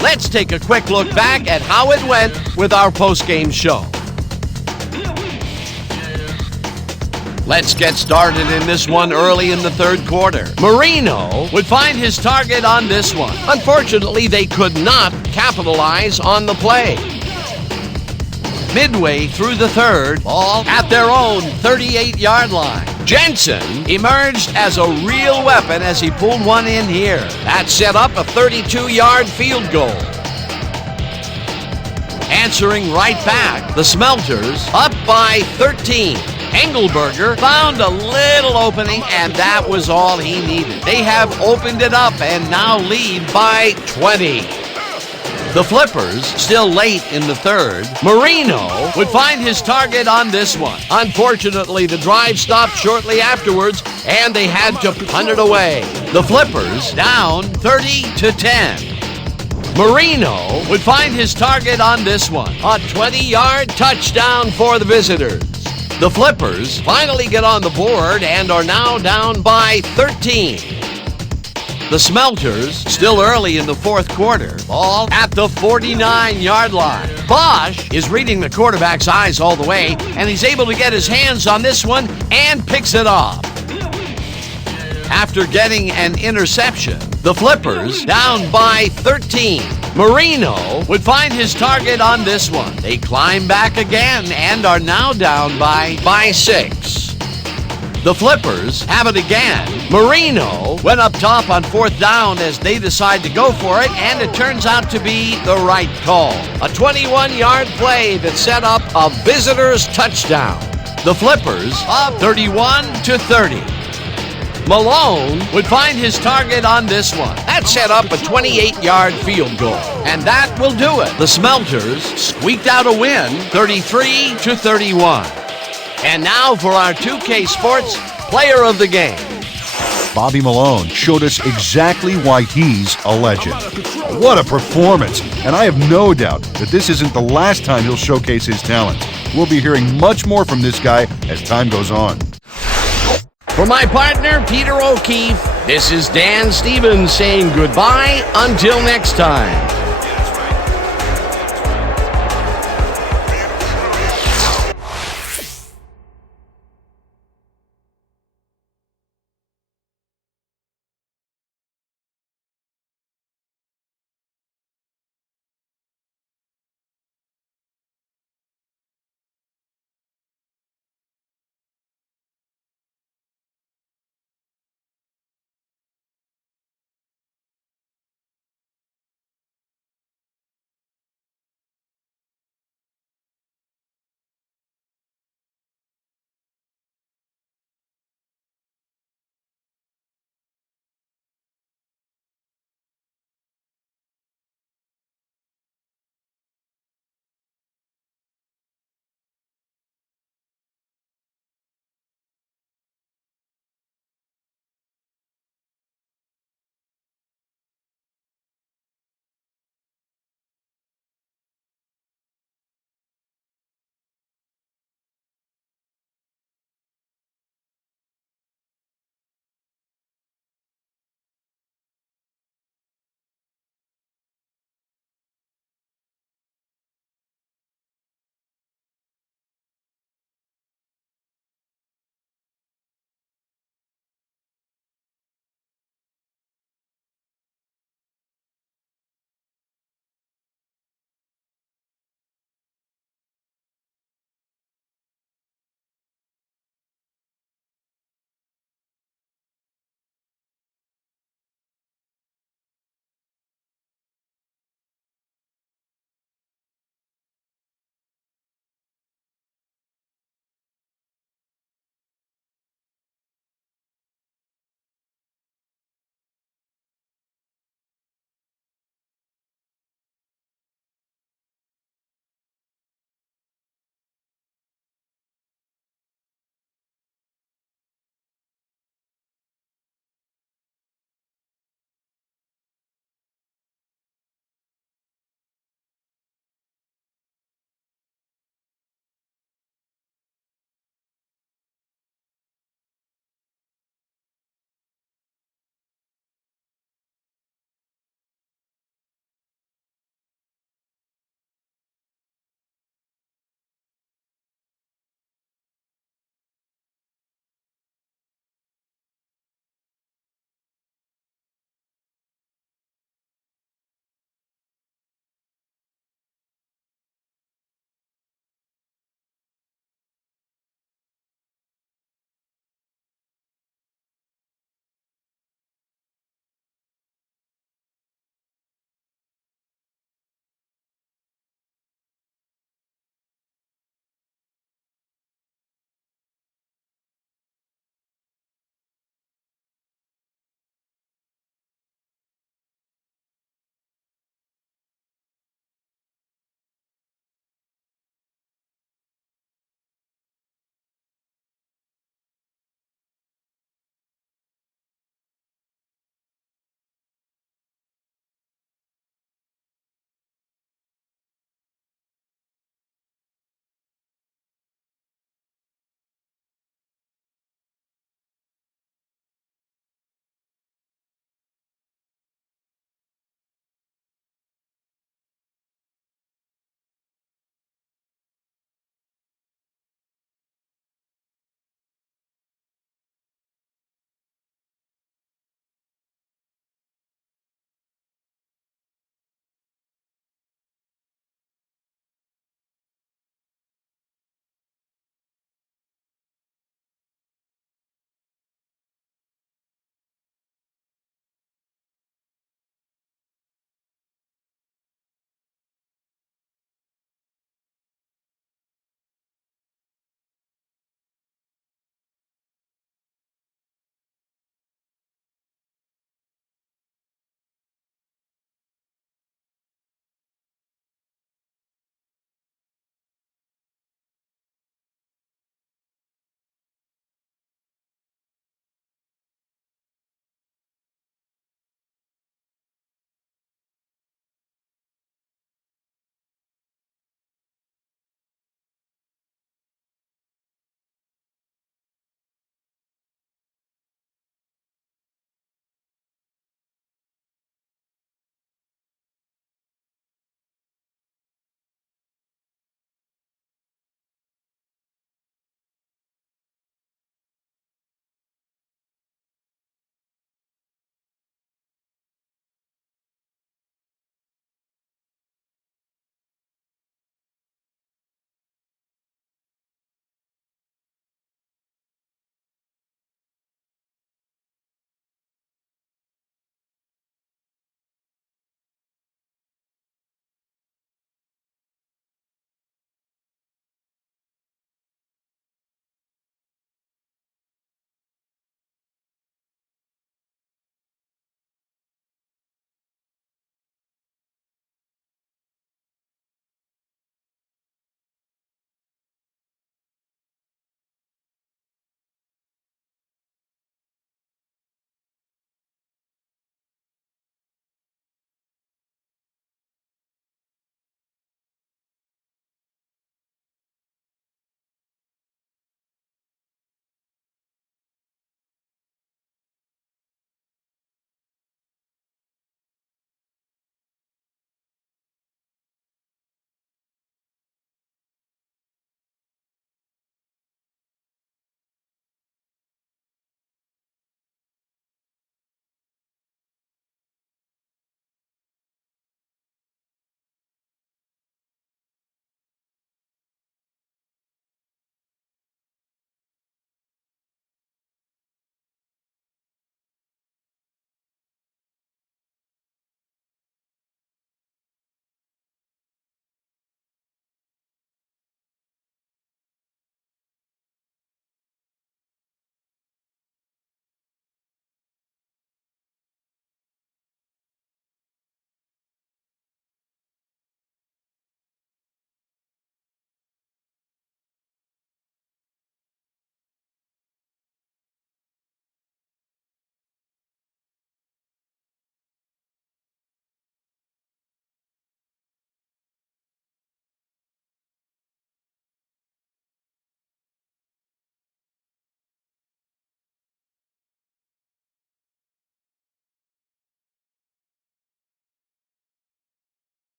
Let's take a quick look back at how it went with our post-game show. Let's get started in this one early in the third quarter. Marino would find his target on this one. Unfortunately, they could not capitalize on the play. Midway through the third, ball at their own 38-yard line. Jensen emerged as a real weapon as he pulled one in here. That set up a 32-yard field goal. Answering right back, the Smelters up by 13. Engelberger found a little opening, and that was all he needed. They have opened it up and now lead by 20. The Flippers, still late in the third, Marino would find his target on this one. Unfortunately, the drive stopped shortly afterwards, and they had to punt it away. The Flippers down 30-10. Marino would find his target on this one. A 20-yard touchdown for the visitors. The Flippers finally get on the board and are now down by 13. The Smelters, still early in the fourth quarter, ball at the 49-yard line. Bosch is reading the quarterback's eyes all the way, and he's able to get his hands on this one and picks it off. After getting an interception, the Flippers down by 13. Marino would find his target on this one. They climb back again and are now down by 6. The Flippers have it again. Marino went up top on fourth down as they decide to go for it, and it turns out to be the right call. A 21-yard play that set up a visitor's touchdown. The Flippers up 31-30. Malone would find his target on this one. That set up a 28-yard field goal. And that will do it. The Smelters squeaked out a win, 33-31. And now for our 2K Sports Player of the Game. Bobby Malone showed us exactly why he's a legend. What a performance! And I have no doubt that this isn't the last time he'll showcase his talents. We'll be hearing much more from this guy as time goes on. For my partner, Peter O'Keefe, this is Dan Stevens saying goodbye until next time.